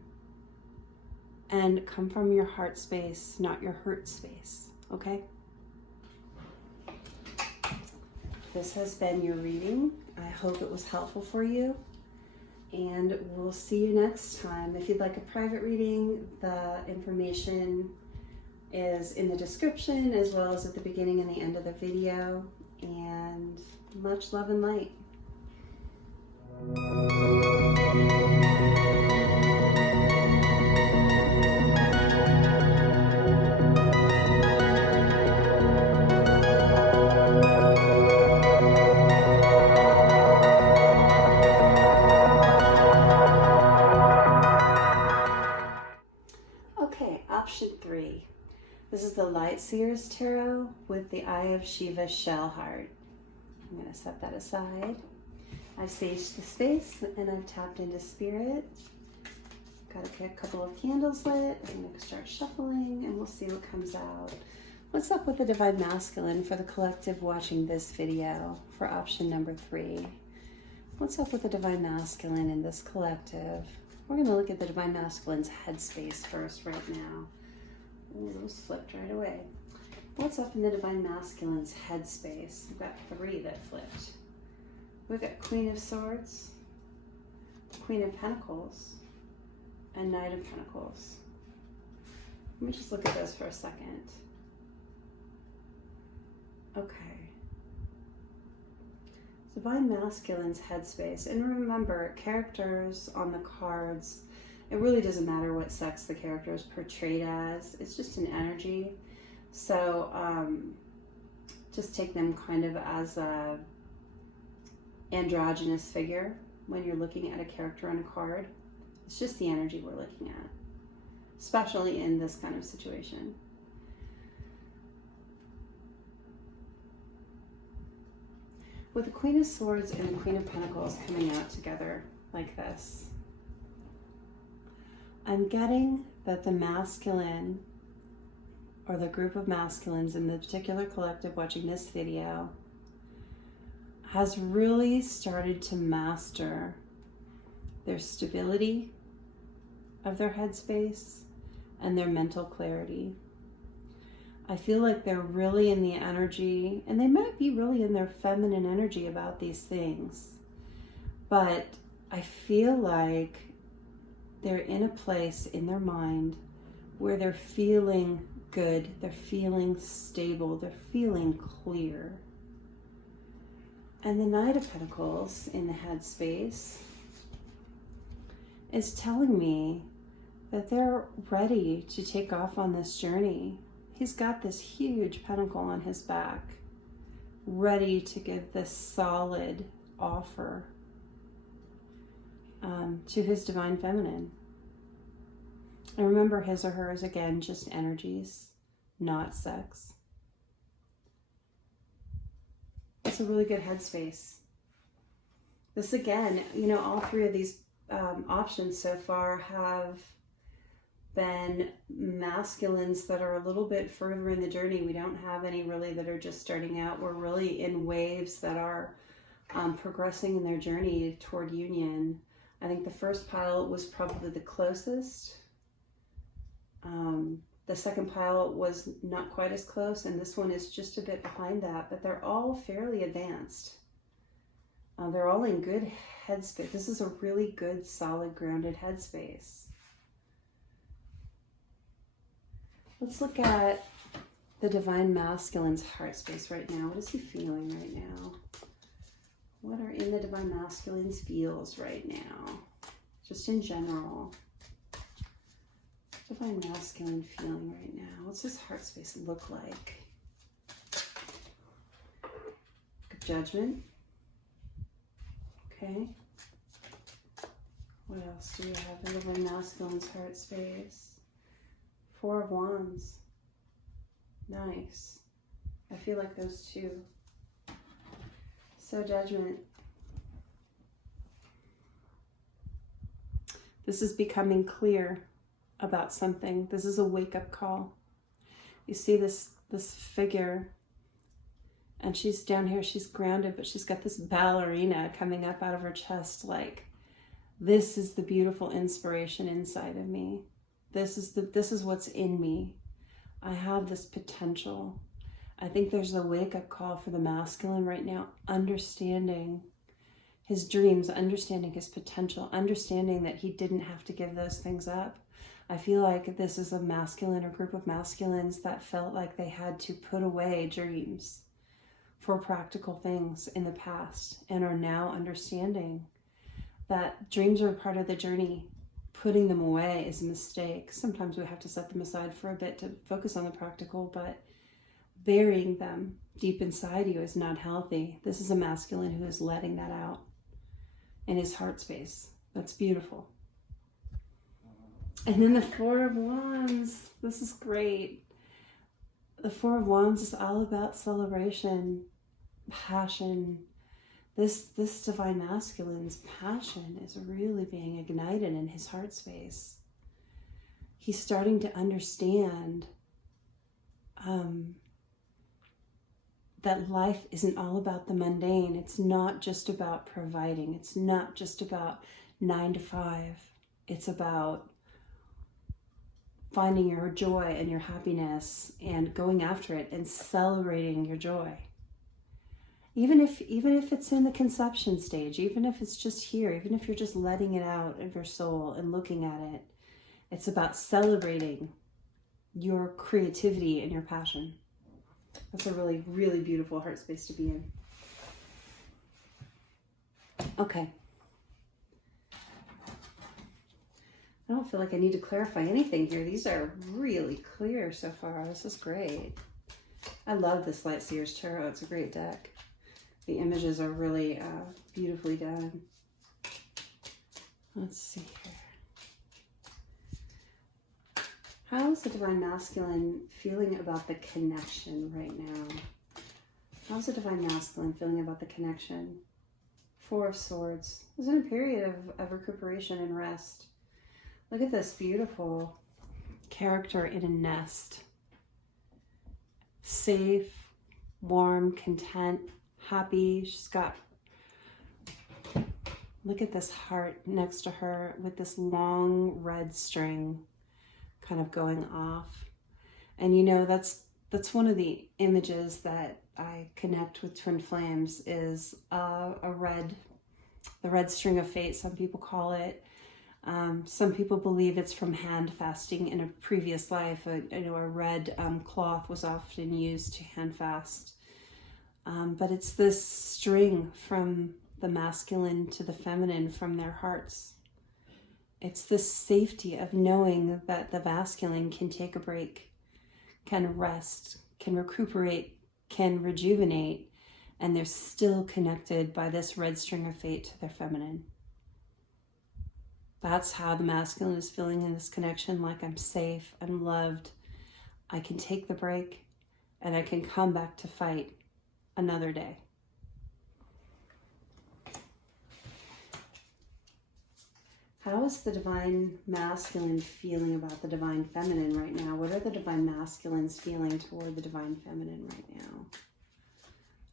and come from your heart space, not your hurt space, okay? This has been your reading. I hope it was helpful for you, and we'll see you next time. If you'd like a private reading, the information is in the description as well as at the beginning and the end of the video, and much love and light. Okay, option 3. This is the Light Seers Tarot with the Eye of Shiva shell heart. I'm going to set that aside. I've saged the space and I've tapped into spirit. Got a couple of candles lit. I'm going to start shuffling and we'll see what comes out. What's up with the Divine Masculine for the collective watching this video for option number 3? What's up with the Divine Masculine in this collective? We're going to look at the Divine Masculine's headspace first right now. Ooh, those flipped right away. What's up in the Divine Masculine's headspace? We've got 3 that flipped. We've got Queen of Swords, Queen of Pentacles, and Knight of Pentacles. Let me just look at those for a second. Okay. Divine Masculine's headspace. And remember, characters on the cards, it really doesn't matter what sex the character is portrayed as. It's just an energy. So just take them kind of as a androgynous figure when you're looking at a character on a card. It's just the energy we're looking at, especially in this kind of situation. With the Queen of Swords and the Queen of Pentacles coming out together like this, I'm getting that the masculine, or the group of masculines in the particular collective watching this video, has really started to master their stability of their headspace and their mental clarity. I feel like they're really in the energy, and they might be really in their feminine energy about these things, but I feel like they're in a place in their mind where they're feeling good, they're feeling stable, they're feeling clear. And the Knight of Pentacles in the headspace is telling me that they're ready to take off on this journey. He's got this huge pentacle on his back, ready to give this solid offer to his divine feminine. And remember, his or hers, again, just energies, not sex. It's a really good headspace. This, again, you know, all 3 of these options so far have been masculines that are a little bit further in the journey. We don't have any really that are just starting out. We're really in waves that are progressing in their journey toward union. I think the first pile was probably the closest. The second pile was not quite as close, and this one is just a bit behind that, but they're all fairly advanced. They're all in good headspace. This is a really good, solid, grounded headspace. Let's look at the Divine Masculine's heart space right now. What is he feeling right now? What are in the Divine Masculine's feels right now? Just in general. Divine Masculine feeling right now. What's his heart space look like? Judgment. Okay. What else do we have in Divine Masculine's heart space? 4 of Wands. Nice. I feel like those 2. So Judgment. This is becoming clear. about something. This is a wake-up call. You see this figure, and she's down here, she's grounded, but she's got this ballerina coming up out of her chest, like, this is the beautiful inspiration inside of me. This is what's in me. I have this potential. I think there's a wake-up call for the masculine right now, understanding his dreams, understanding his potential, understanding that he didn't have to give those things up. I feel like this is a masculine or group of masculines that felt like they had to put away dreams for practical things in the past and are now understanding that dreams are a part of the journey. Putting them away is a mistake. Sometimes we have to set them aside for a bit to focus on the practical, but burying them deep inside you is not healthy. This is a masculine who is letting that out in his heart space. That's beautiful. And then the Four of Wands. This is great. The Four of Wands is all about celebration, passion. This divine masculine's passion is really being ignited in his heart space. He's starting to understand that life isn't all about the mundane. It's not just about providing. It's not just about 9 to 5. It's about finding your joy and your happiness and going after it and celebrating your joy. Even if it's in the conception stage, even if it's just here, even if you're just letting it out of your soul and looking at it, it's about celebrating your creativity and your passion. That's a really, really beautiful heart space to be in. Okay. I don't feel like I need to clarify anything here. These are really clear so far. This is great. I love this Light Seers Tarot. It's a great deck. The images are really beautifully done. Let's see here. How is the Divine Masculine feeling about the connection right now? How's the Divine Masculine feeling about the connection? Four of Swords. It's in a period of recuperation and rest. Look at this beautiful character in a nest. Safe, warm, content, happy. She's got, look at this heart next to her with this long red string kind of going off. And you know, that's one of the images that I connect with twin flames is the red string of fate, some people call it. Some people believe it's from hand fasting in a previous life. I know a red cloth was often used to hand fast. But it's this string from the masculine to the feminine from their hearts. It's this safety of knowing that the masculine can take a break, can rest, can recuperate, can rejuvenate, and they're still connected by this red string of fate to their feminine. That's how the masculine is feeling in this connection, like I'm safe, I'm loved, I can take the break, and I can come back to fight another day. How is the Divine Masculine feeling about the Divine Feminine right now? What are the Divine Masculines feeling toward the Divine Feminine right now?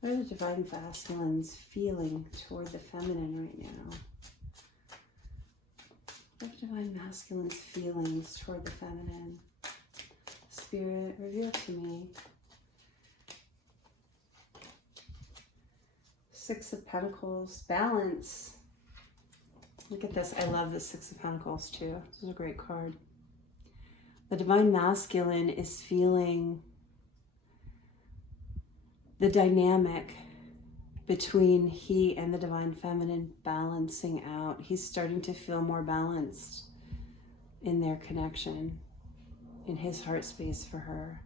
What are the Divine Masculines feeling toward the Feminine right now? What are the Divine Masculines' feelings toward the Feminine? Spirit, reveal to me. Six of Pentacles, balance. Look at this. I love the Six of Pentacles too. This is a great card. The Divine Masculine is feeling the dynamic between he and the Divine Feminine balancing out. He's starting to feel more balanced in their connection, in his heart space for her.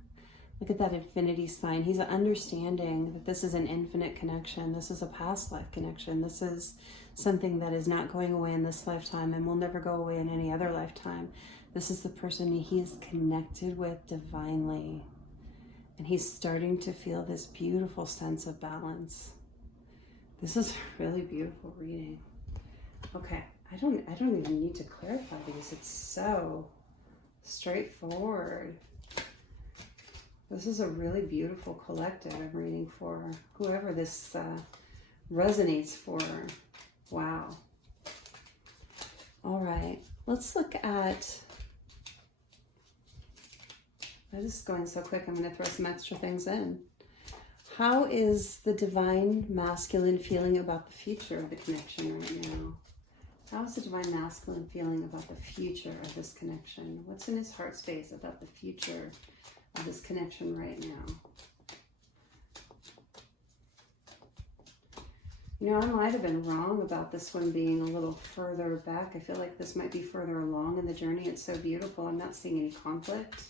Look at that infinity sign. He's understanding that this is an infinite connection. This is a past life connection. This is something that is not going away in this lifetime and will never go away in any other lifetime. This is the person he is connected with divinely. And he's starting to feel this beautiful sense of balance. This is a really beautiful reading. Okay, I don't even need to clarify these. It's so straightforward. This is a really beautiful collective I'm reading for whoever this resonates for. Wow. All right, let's look at, this is going so quick, I'm going to throw some extra things in. How is the divine masculine feeling about the future of the connection right now? How is the divine masculine feeling about the future of this connection? What's in his heart space about the future of this connection right now? You know, I might have been wrong about this one being a little further back. I feel like this might be further along in the journey. It's so beautiful. I'm not seeing any conflict.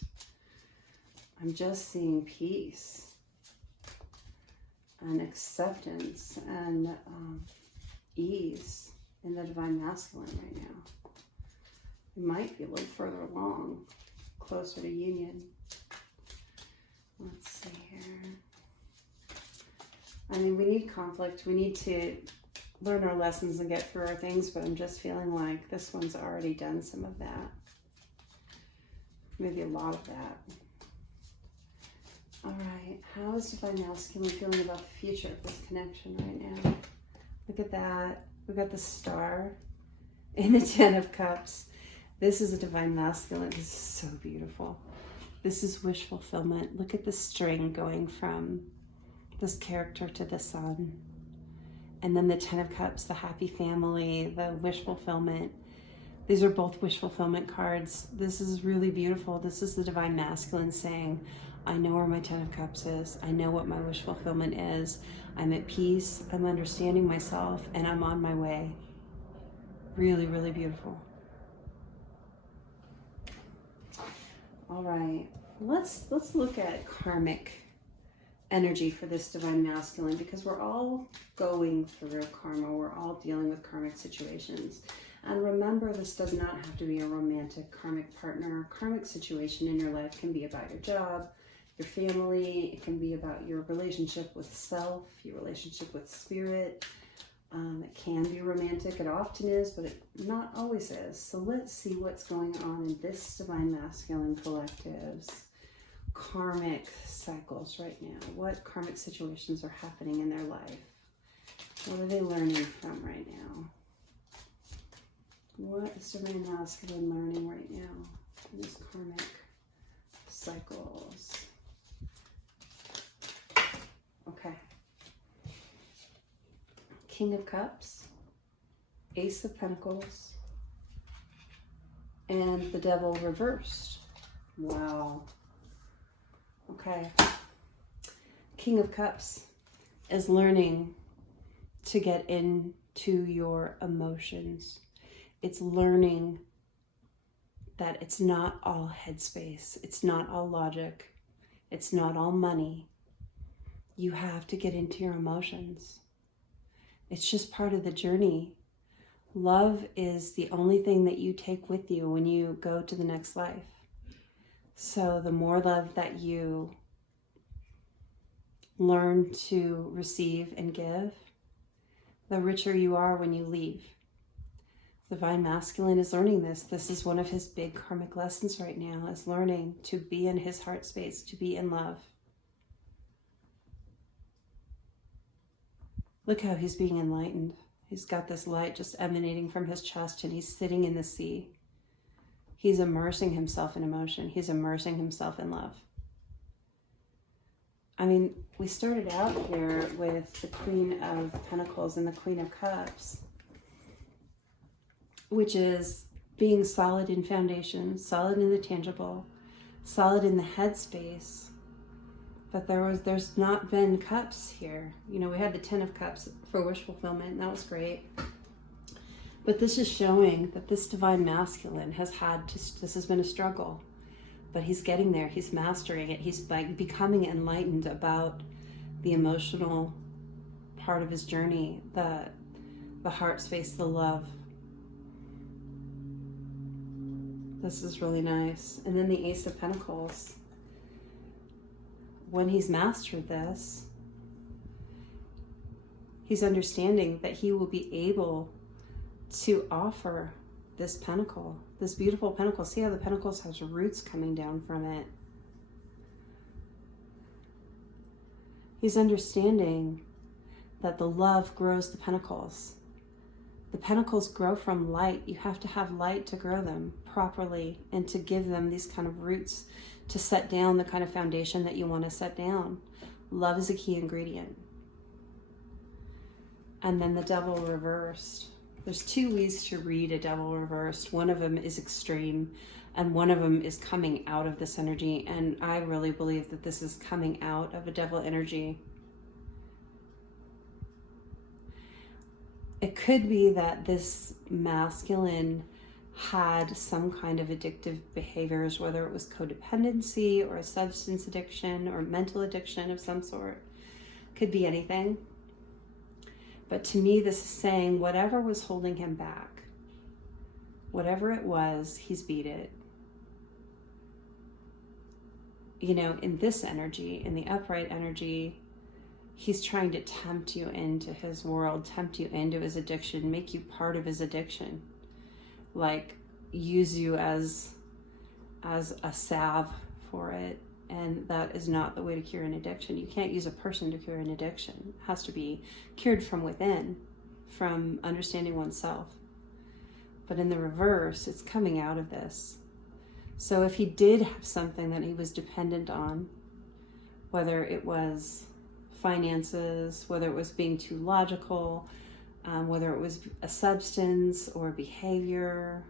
I'm just seeing peace and acceptance and ease in the divine masculine right now. It might be a little further along, closer to union. Let's see here. I mean, we need conflict. We need to learn our lessons and get through our things, but I'm just feeling like this one's already done some of that. Maybe a lot of that. All right, how is divine masculine feeling about the future of this connection right now? Look at that. We've got the star in the Ten of Cups. This is a divine masculine. This is so beautiful. This is wish fulfillment. Look at the string going from this character to the sun. And then the Ten of Cups, the happy family, the wish fulfillment. These are both wish fulfillment cards. This is really beautiful. This is the divine masculine saying, I know where my Ten of Cups is. I know what my wish fulfillment is. I'm at peace. I'm understanding myself, and I'm on my way. Really, really beautiful. All right, let's look at karmic energy for this divine masculine, because we're all going through karma. We're all dealing with karmic situations. And remember, this does not have to be a romantic karmic partner. A karmic situation in your life can be about your job, your family. It can be about your relationship with self, your relationship with spirit. It can be romantic. It often is, but it not always is. So let's see what's going on in this divine masculine collective's karmic cycles right now. What karmic situations are happening in their life? What are they learning from right now? What is divine masculine learning right now in these karmic cycles? Okay. King of Cups, Ace of Pentacles, and the Devil reversed. Wow. Okay. King of Cups is learning to get into your emotions. It's learning that it's not all headspace. It's not all logic. It's not all money. You have to get into your emotions. It's just part of the journey. Love is the only thing that you take with you when you go to the next life. So the more love that you learn to receive and give, the richer you are when you leave. Divine Masculine is learning this. This is one of his big karmic lessons right now, is learning to be in his heart space, to be in love. Look how he's being enlightened. He's got this light just emanating from his chest, and he's sitting in the sea. He's immersing himself in emotion. He's immersing himself in love. I mean, we started out here with the Queen of Pentacles and the Queen of Cups, which is being solid in foundation, solid in the tangible, solid in the headspace. But there's not been cups here. You know, we had the Ten of Cups for wish fulfillment, and that was great. But this is showing that this divine masculine has this has been a struggle, but he's getting there. He's mastering it. He's like becoming enlightened about the emotional part of his journey, the heart space, the love. This is really nice. And then the Ace of Pentacles. When he's mastered this, he's understanding that he will be able to offer this pentacle, this beautiful pentacle. See how the pentacles has roots coming down from it. He's understanding that the love grows the pentacles. The pentacles grow from light. You have to have light to grow them properly and to give them these kind of roots to set down the kind of foundation that you want to set down. Love is a key ingredient. And then the Devil reversed. There's two ways to read a Devil reversed. One of them is extreme, and one of them is coming out of this energy. And I really believe that this is coming out of a Devil energy. It could be that this masculine had some kind of addictive behaviors, whether it was codependency or a substance addiction or mental addiction of some sort. Could be anything. But to me, this is saying whatever was holding him back, whatever it was, he's beat it. You know, in this energy, in the upright energy, he's trying to tempt you into his world, tempt you into his addiction, make you part of his addiction. Like, use you as a salve for it. And that is not the way to cure an addiction. You can't use a person to cure an addiction. It has to be cured from within, from understanding oneself. But in the reverse, it's coming out of this. So if he did have something that he was dependent on, whether it was finances, whether it was being too logical, whether it was a substance or behavior,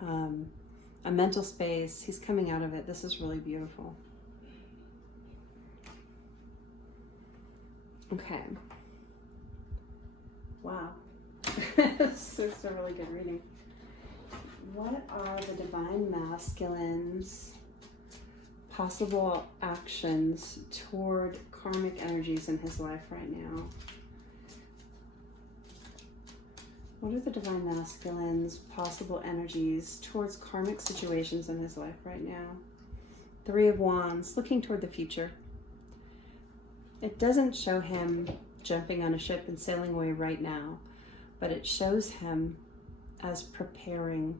a mental space, he's coming out of it. This is really beautiful. Okay. Wow. This is a really good reading. What are the divine masculines' possible actions toward karmic energies in his life right now? What are the divine masculines' possible energies towards karmic situations in his life right now? Three of Wands, looking toward the future. It doesn't show him jumping on a ship and sailing away right now, but it shows him as preparing.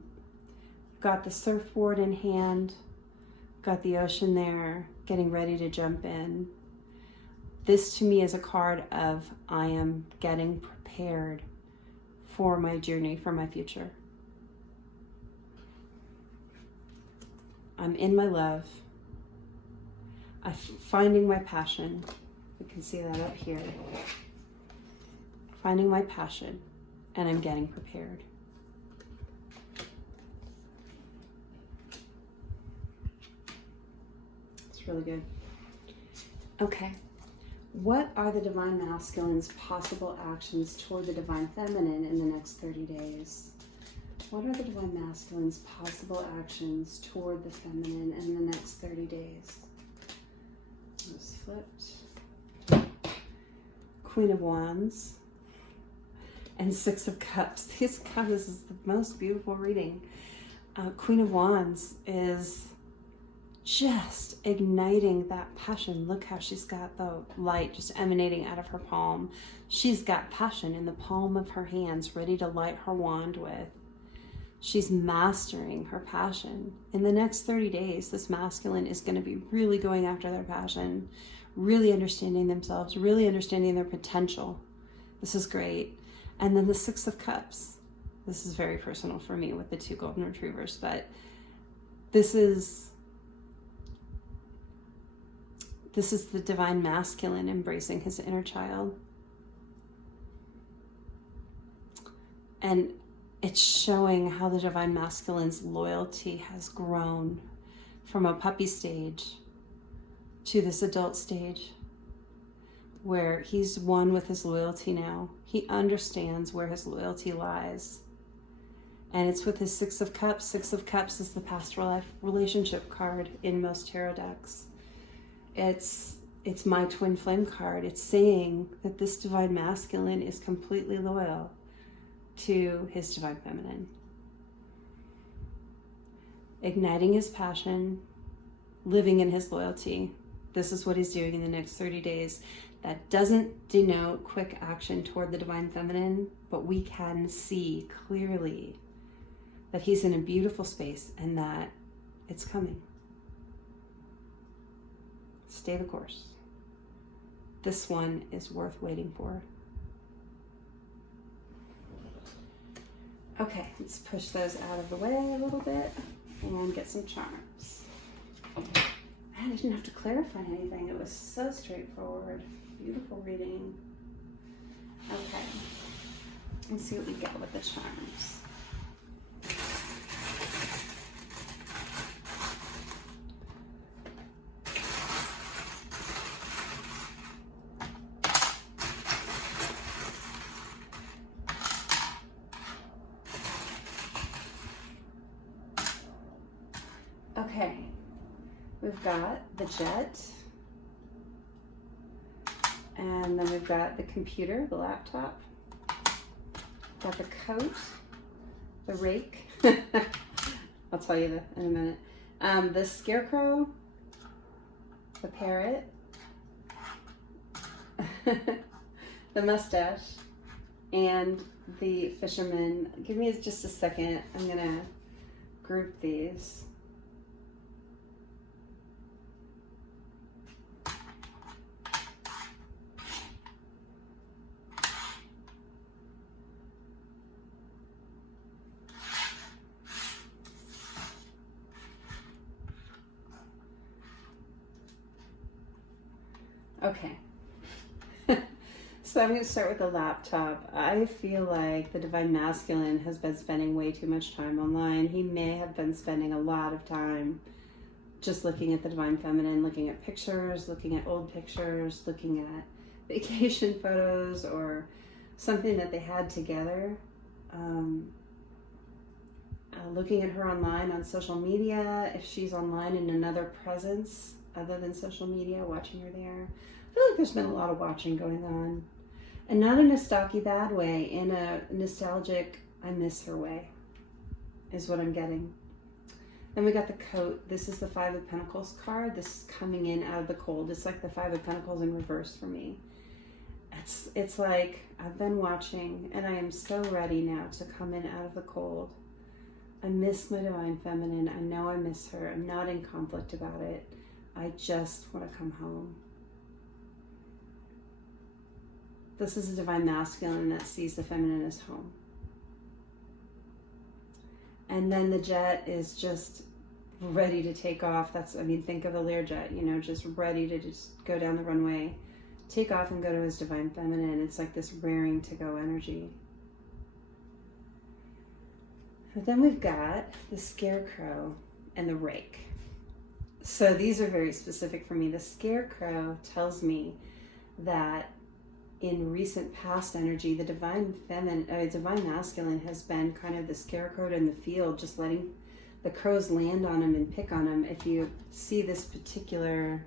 Got the surfboard in hand, got the ocean there, getting ready to jump in. This to me is a card of I am getting prepared for my journey, for my future. I'm in my love. I'm finding my passion. You can see that up here. Finding my passion, and I'm getting prepared. It's really good. Okay. What are the divine masculine's possible actions toward the divine feminine in the next 30 days? What are the divine masculine's possible actions toward the feminine in the next 30 days? Just flipped. Queen of Wands and Six of Cups. This is the most beautiful reading. Queen of Wands is just igniting that passion. Look how she's got the light just emanating out of her palm. She's got passion in the palm of her hands, ready to light her wand with. She's mastering her passion. In the next 30 days, this masculine is going to be really going after their passion, really understanding themselves, really understanding their potential. This is great. And then the Six of Cups. This is very personal for me with the two golden retrievers, but this is the divine masculine embracing his inner child. And it's showing how the divine masculine's loyalty has grown from a puppy stage to this adult stage where he's one with his loyalty now. He understands where his loyalty lies. And it's with his Six of Cups. Six of Cups is the past life relationship card in most tarot decks. It's my twin flame card. It's saying that this divine masculine is completely loyal to his divine feminine. Igniting his passion, living in his loyalty. This is what he's doing in the next 30 days. That doesn't denote quick action toward the divine feminine, but we can see clearly that he's in a beautiful space and that it's coming. Stay the course. This one is worth waiting for. Okay, let's push those out of the way a little bit and get some charms. I didn't have to clarify anything. It was so straightforward. Beautiful reading. Okay, let's see what we get with the charms. Okay, we've got the jet, and then we've got the computer, the laptop, got the coat, the rake, I'll tell you in a minute, the scarecrow, the parrot, the mustache, and the fisherman. Give me just a second, I'm gonna group these. Okay, so I'm going to start with the laptop. I feel like the Divine Masculine has been spending way too much time online. He may have been spending a lot of time just looking at the Divine Feminine, looking at pictures, looking at old pictures, looking at vacation photos or something that they had together. Looking at her online on social media, if she's online in another presence other than social media, watching her there. I feel like there's been a lot of watching going on. And not in a stocky bad way, in a nostalgic, I miss her way, is what I'm getting. Then we got the coat. This is the Five of Pentacles card. This is coming in out of the cold. It's like the Five of Pentacles in reverse for me. It's like I've been watching and I am so ready now to come in out of the cold. I miss my Divine Feminine. I know I miss her. I'm not in conflict about it. I just want to come home. This is a Divine Masculine that sees the feminine as home. And then the jet is just ready to take off. Think of a Learjet, just ready to just go down the runway, take off and go to his Divine Feminine. It's like this raring to go energy. But then we've got the Scarecrow and the Rake. So these are very specific for me. The Scarecrow tells me that in recent past energy, the Divine Masculine has been kind of the scarecrow in the field, just letting the crows land on him and pick on him. If you see this particular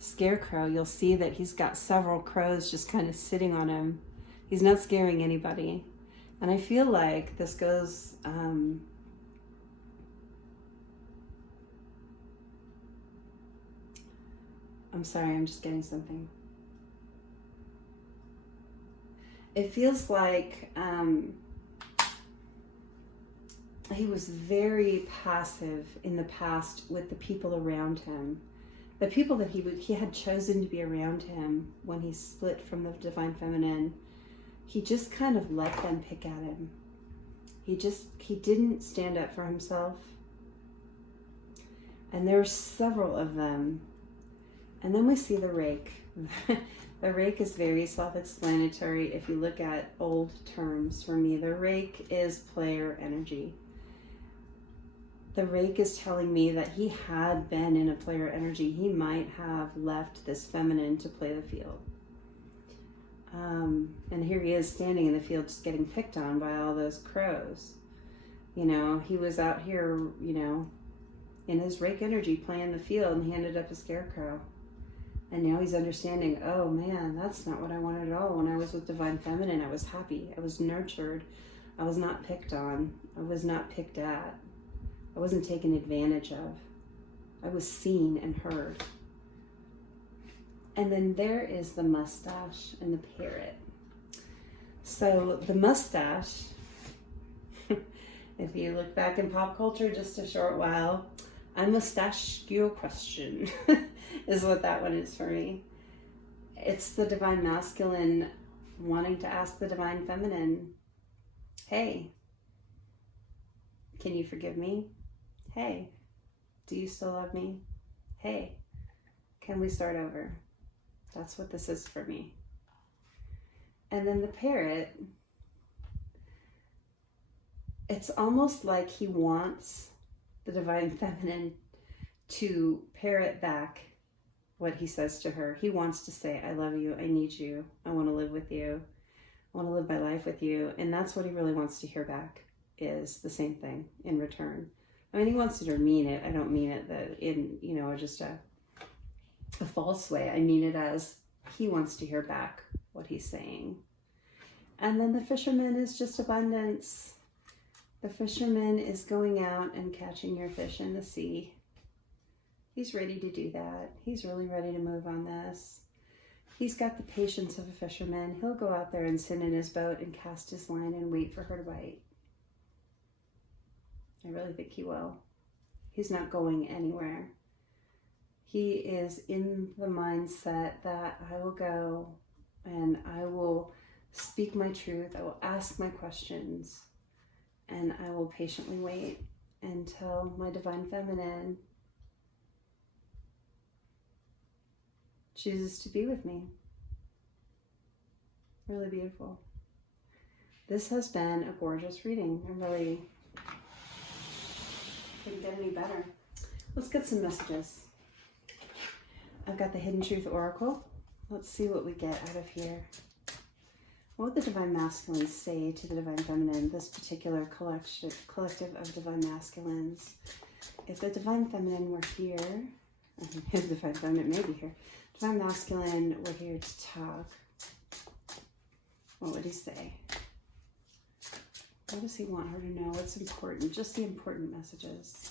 Scarecrow, you'll see that he's got several crows just kind of sitting on him. He's not scaring anybody. And I feel like this goes... I'm sorry, I'm just getting something. It feels like he was very passive in the past with the people around him. The people that he had chosen to be around him when he split from the Divine Feminine, he just kind of let them pick at him. He didn't stand up for himself. And there are several of them. And then we see the Rake. The Rake is very self-explanatory if you look at old terms for me. The Rake is player energy. The Rake is telling me that he had been in a player energy. He might have left this feminine to play the field. And here he is standing in the field just getting picked on by all those crows. He was out here, in his Rake energy playing the field, and he ended up a scarecrow. And now he's understanding, oh man, that's not what I wanted at all. When I was with Divine Feminine, I was happy. I was nurtured. I was not picked on. I was not picked at. I wasn't taken advantage of. I was seen and heard. And then there is the mustache and the parrot. So the mustache If you look back in pop culture just a short while, I must ask you a question is what that one is for me. It's the divine masculine wanting to ask the divine feminine, hey, can you forgive me? Hey, do you still love me? Hey, can we start over? That's what this is for me. And then the parrot, it's almost like he wants the divine feminine to parrot back what he says to her. He wants to say, I love you, I need you, I want to live with you, I want to live my life with you. And that's what he really wants to hear back, is the same thing in return. I mean, he wants to mean it. I don't mean it that in, just a false way. I mean it as he wants to hear back what he's saying. And then the fisherman is just abundance. The fisherman is going out and catching your fish in the sea. He's ready to do that. He's really ready to move on this. He's got the patience of a fisherman. He'll go out there and sit in his boat and cast his line and wait for her to bite. I really think he will. He's not going anywhere. He is in the mindset that I will go and I will speak my truth. I will ask my questions and I will patiently wait until my divine feminine chooses to be with me. Really beautiful. This has been a gorgeous reading. I really couldn't get any better. Let's get some messages. I've got the Hidden Truth Oracle. Let's see what we get out of here. What would the Divine Masculine say to the Divine Feminine, this particular collective of Divine Masculines? If the Divine Feminine were here, the Divine Feminine may be here, Divine Masculine were here to talk, what would he say? What does he want her to know? What's important? Just the important messages.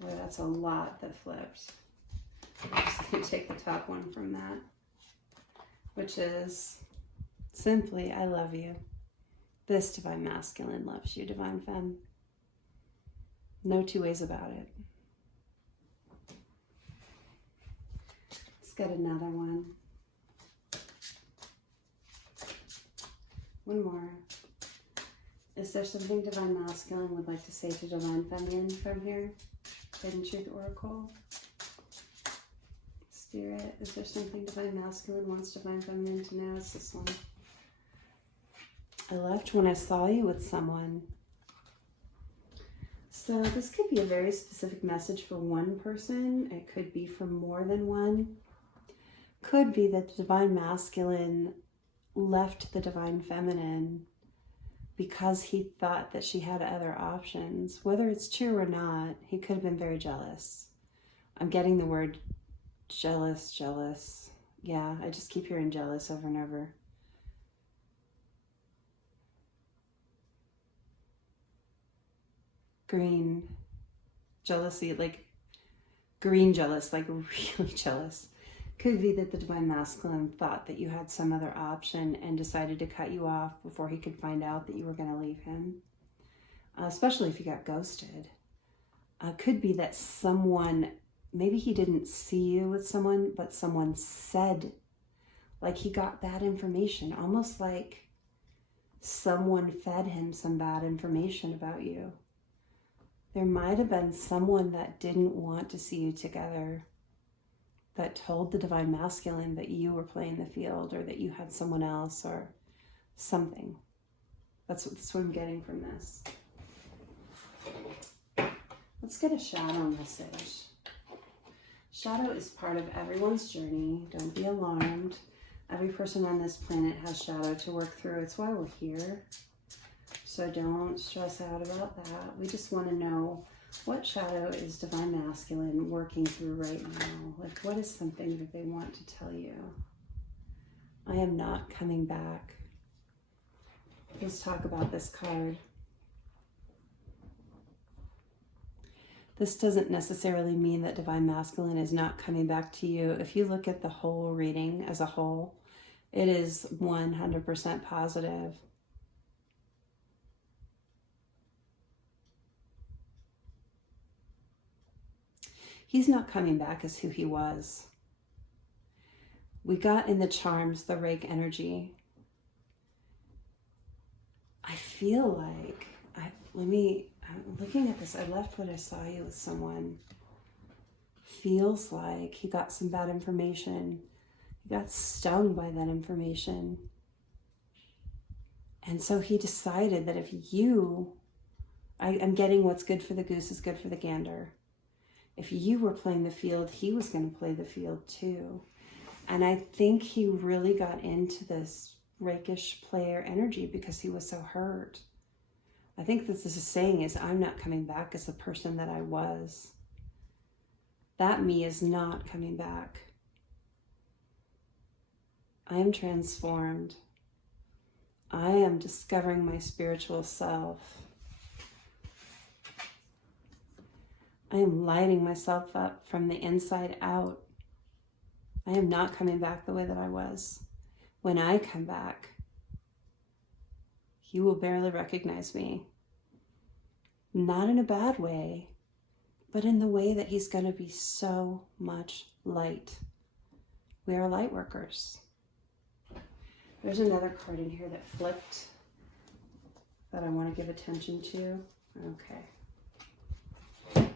Boy, that's a lot that flipped. I'm just going to take the top one from that, which is simply, I love you. This Divine Masculine loves you, Divine Femme. No two ways about it. Let's get another one. One more. Is there something Divine Masculine would like to say to Divine Feminine from here? Hidden Truth Oracle. Spirit, is there something Divine Masculine wants Divine Feminine to know? It's this one. I left when I saw you with someone. So this could be a very specific message for one person. It could be for more than one. Could be that the Divine Masculine left the Divine Feminine because he thought that she had other options. Whether it's true or not, he could have been very jealous. I'm getting the word jealous. Yeah, I just keep hearing jealous over and over. Green jealousy, like green jealous, like really jealous. Could be that the Divine Masculine thought that you had some other option and decided to cut you off before he could find out that you were going to leave him, especially if you got ghosted. Could be that someone, maybe he didn't see you with someone, but someone said, like he got bad information, almost like someone fed him some bad information about you. There might have been someone that didn't want to see you together, that told the Divine Masculine that you were playing the field or that you had someone else or something. That's what I'm getting from this. Let's get a shadow message. Shadow is part of everyone's journey. Don't be alarmed. Every person on this planet has shadow to work through. It's why we're here. So don't stress out about that. We just want to know, what shadow is Divine Masculine working through right now? Like, what is something that they want to tell you? I am not coming back. Let's talk about this card. This doesn't necessarily mean that Divine Masculine is not coming back to you. If you look at the whole reading as a whole, it is 100% positive. He's not coming back as who he was. We got in the charms, the rake energy. I feel like, I'm looking at this, I left what I saw you with someone. Feels like he got some bad information. He got stung by that information. And so he decided that if I'm getting what's good for the goose is good for the gander. If you were playing the field, he was going to play the field too. And I think he really got into this rakish player energy because he was so hurt. I think this is saying is, I'm not coming back as the person that I was. That me is not coming back. I am transformed. I am discovering my spiritual self. I am lighting myself up from the inside out. I am not coming back the way that I was. When I come back, you will barely recognize me. Not in a bad way, but in the way that he's going to be so much light. We are light workers. There's another card in here that flipped that I want to give attention to. Okay.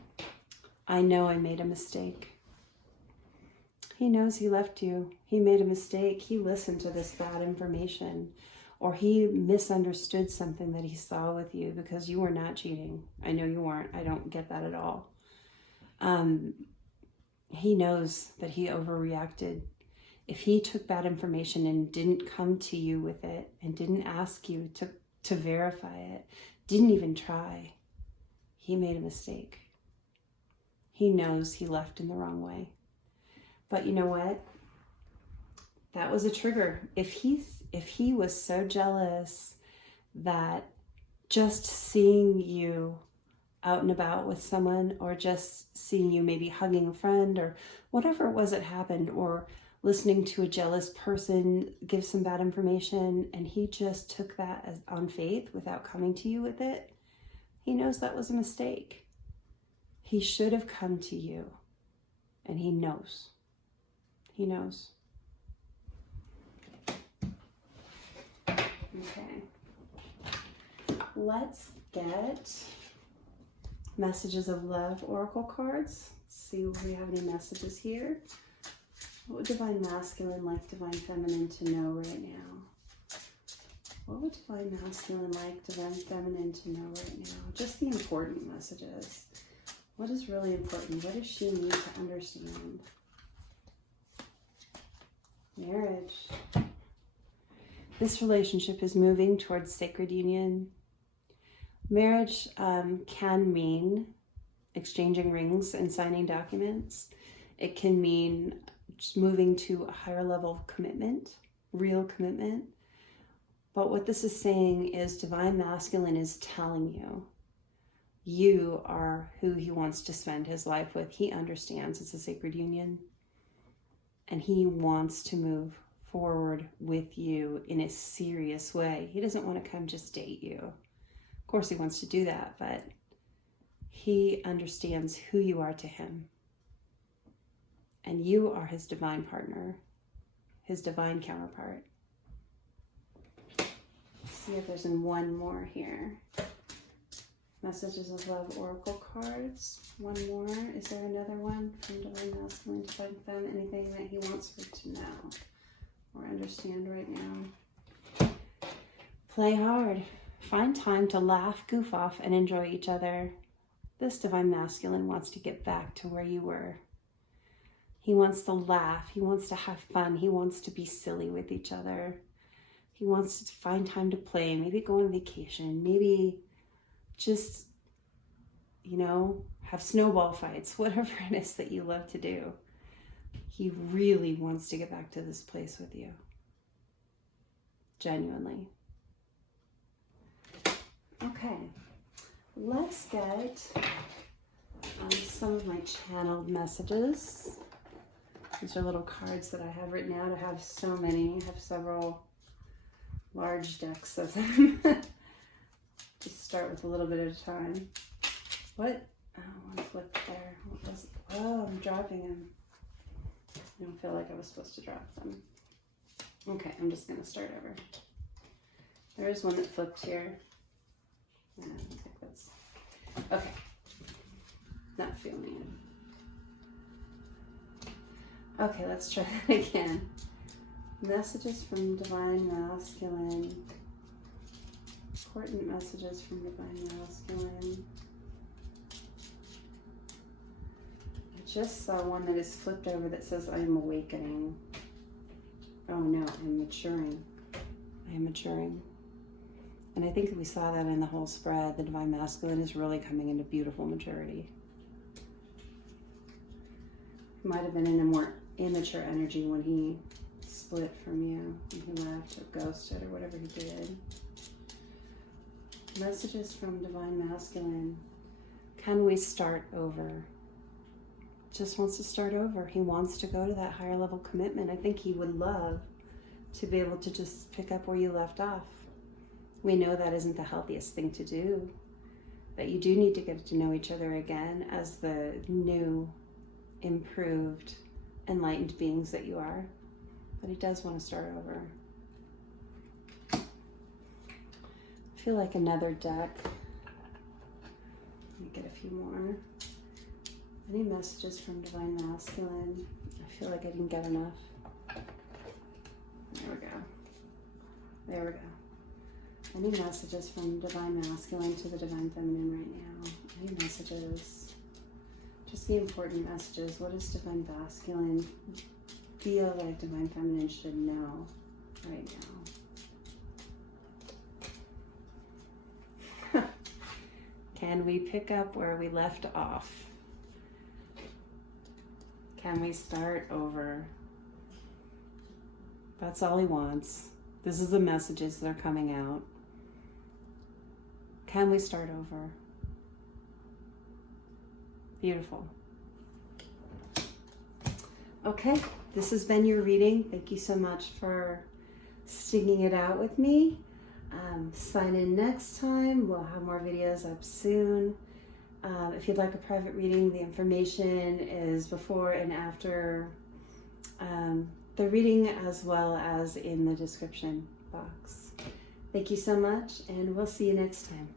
I know I made a mistake. He knows he left you. He made a mistake. He listened to this bad information, or he misunderstood something that he saw with you because you were not cheating. I know you weren't. I don't get that at all. He knows that he overreacted. If he took bad information and didn't come to you with it and didn't ask you to verify it, didn't even try, he made a mistake. He knows he left in the wrong way. But you know what? That was a trigger. If he was so jealous that just seeing you out and about with someone, or just seeing you maybe hugging a friend, or whatever it was that happened, or listening to a jealous person give some bad information, and he just took that as on faith without coming to you with it, he knows that was a mistake. He should have come to you, and he knows. He knows. Okay. Let's get messages of love oracle cards. Let's see if we have any messages here. What would Divine Masculine like Divine Feminine to know right now? What would Divine Masculine like Divine Feminine to know right now? Just the important messages. What is really important? What does she need to understand? Marriage. This relationship is moving towards sacred union. Marriage can mean exchanging rings and signing documents. It can mean just moving to a higher level of commitment, real commitment. But what this is saying is Divine Masculine is telling you, you are who he wants to spend his life with. He understands it's a sacred union. And he wants to move forward with you in a serious way. He doesn't want to come just date you. Of course he wants to do that, but he understands who you are to him. And you are his divine partner, his divine counterpart. Let's see if there's one more here. Messages of Love oracle cards. One more. Is there another one from Divine Masculine, Divine Femme? Anything that he wants her to know or understand right now? Play hard. Find time to laugh, goof off, and enjoy each other. This Divine Masculine wants to get back to where you were. He wants to laugh. He wants to have fun. He wants to be silly with each other. He wants to find time to play. Maybe go on vacation. Maybe just, have snowball fights, whatever it is that you love to do. He really wants to get back to this place with you. Genuinely. Okay, let's get some of my channeled messages. These are little cards that I have written out. I have so many. I have several large decks of them. Just start with a little bit at a time. What? Oh, one flip there. What Oh, I'm dropping them. I don't feel like I was supposed to drop them. Okay, I'm just going to start over. There is one that flipped here. I don't think that's... Okay. Not feeling it. Okay, let's try that again. Messages from Divine Masculine. Important messages from Divine Masculine. I just saw one that is flipped over that says, I am awakening. Oh no, I'm maturing. I am maturing. And I think we saw that in the whole spread. The Divine Masculine is really coming into beautiful maturity. Might have been in a more immature energy when he split from you, when he left or ghosted or whatever he did. Messages from Divine Masculine. Can we start over? Just wants to start over. He wants to go to that higher level commitment. I think he would love to be able to just pick up where you left off. We know that isn't the healthiest thing to do, but you do need to get to know each other again as the new, improved, enlightened beings that you are. But he does want to start over. I feel like another deck. Let me get a few more. Any messages from Divine Masculine? I feel like I didn't get enough. There we go. There we go. Any messages from Divine Masculine to the Divine Feminine right now? Any messages? Just the important messages. What does Divine Masculine feel like Divine Feminine should know right now? Can we pick up where we left off? Can we start over? That's all he wants. This is the messages that are coming out. Can we start over? Beautiful. Okay, this has been your reading. Thank you so much for sticking it out with me. Sign in next time. We'll have more videos up soon. If you'd like a private reading, the information is before and after the reading, as well as in the description box. Thank you so much, and we'll see you next time.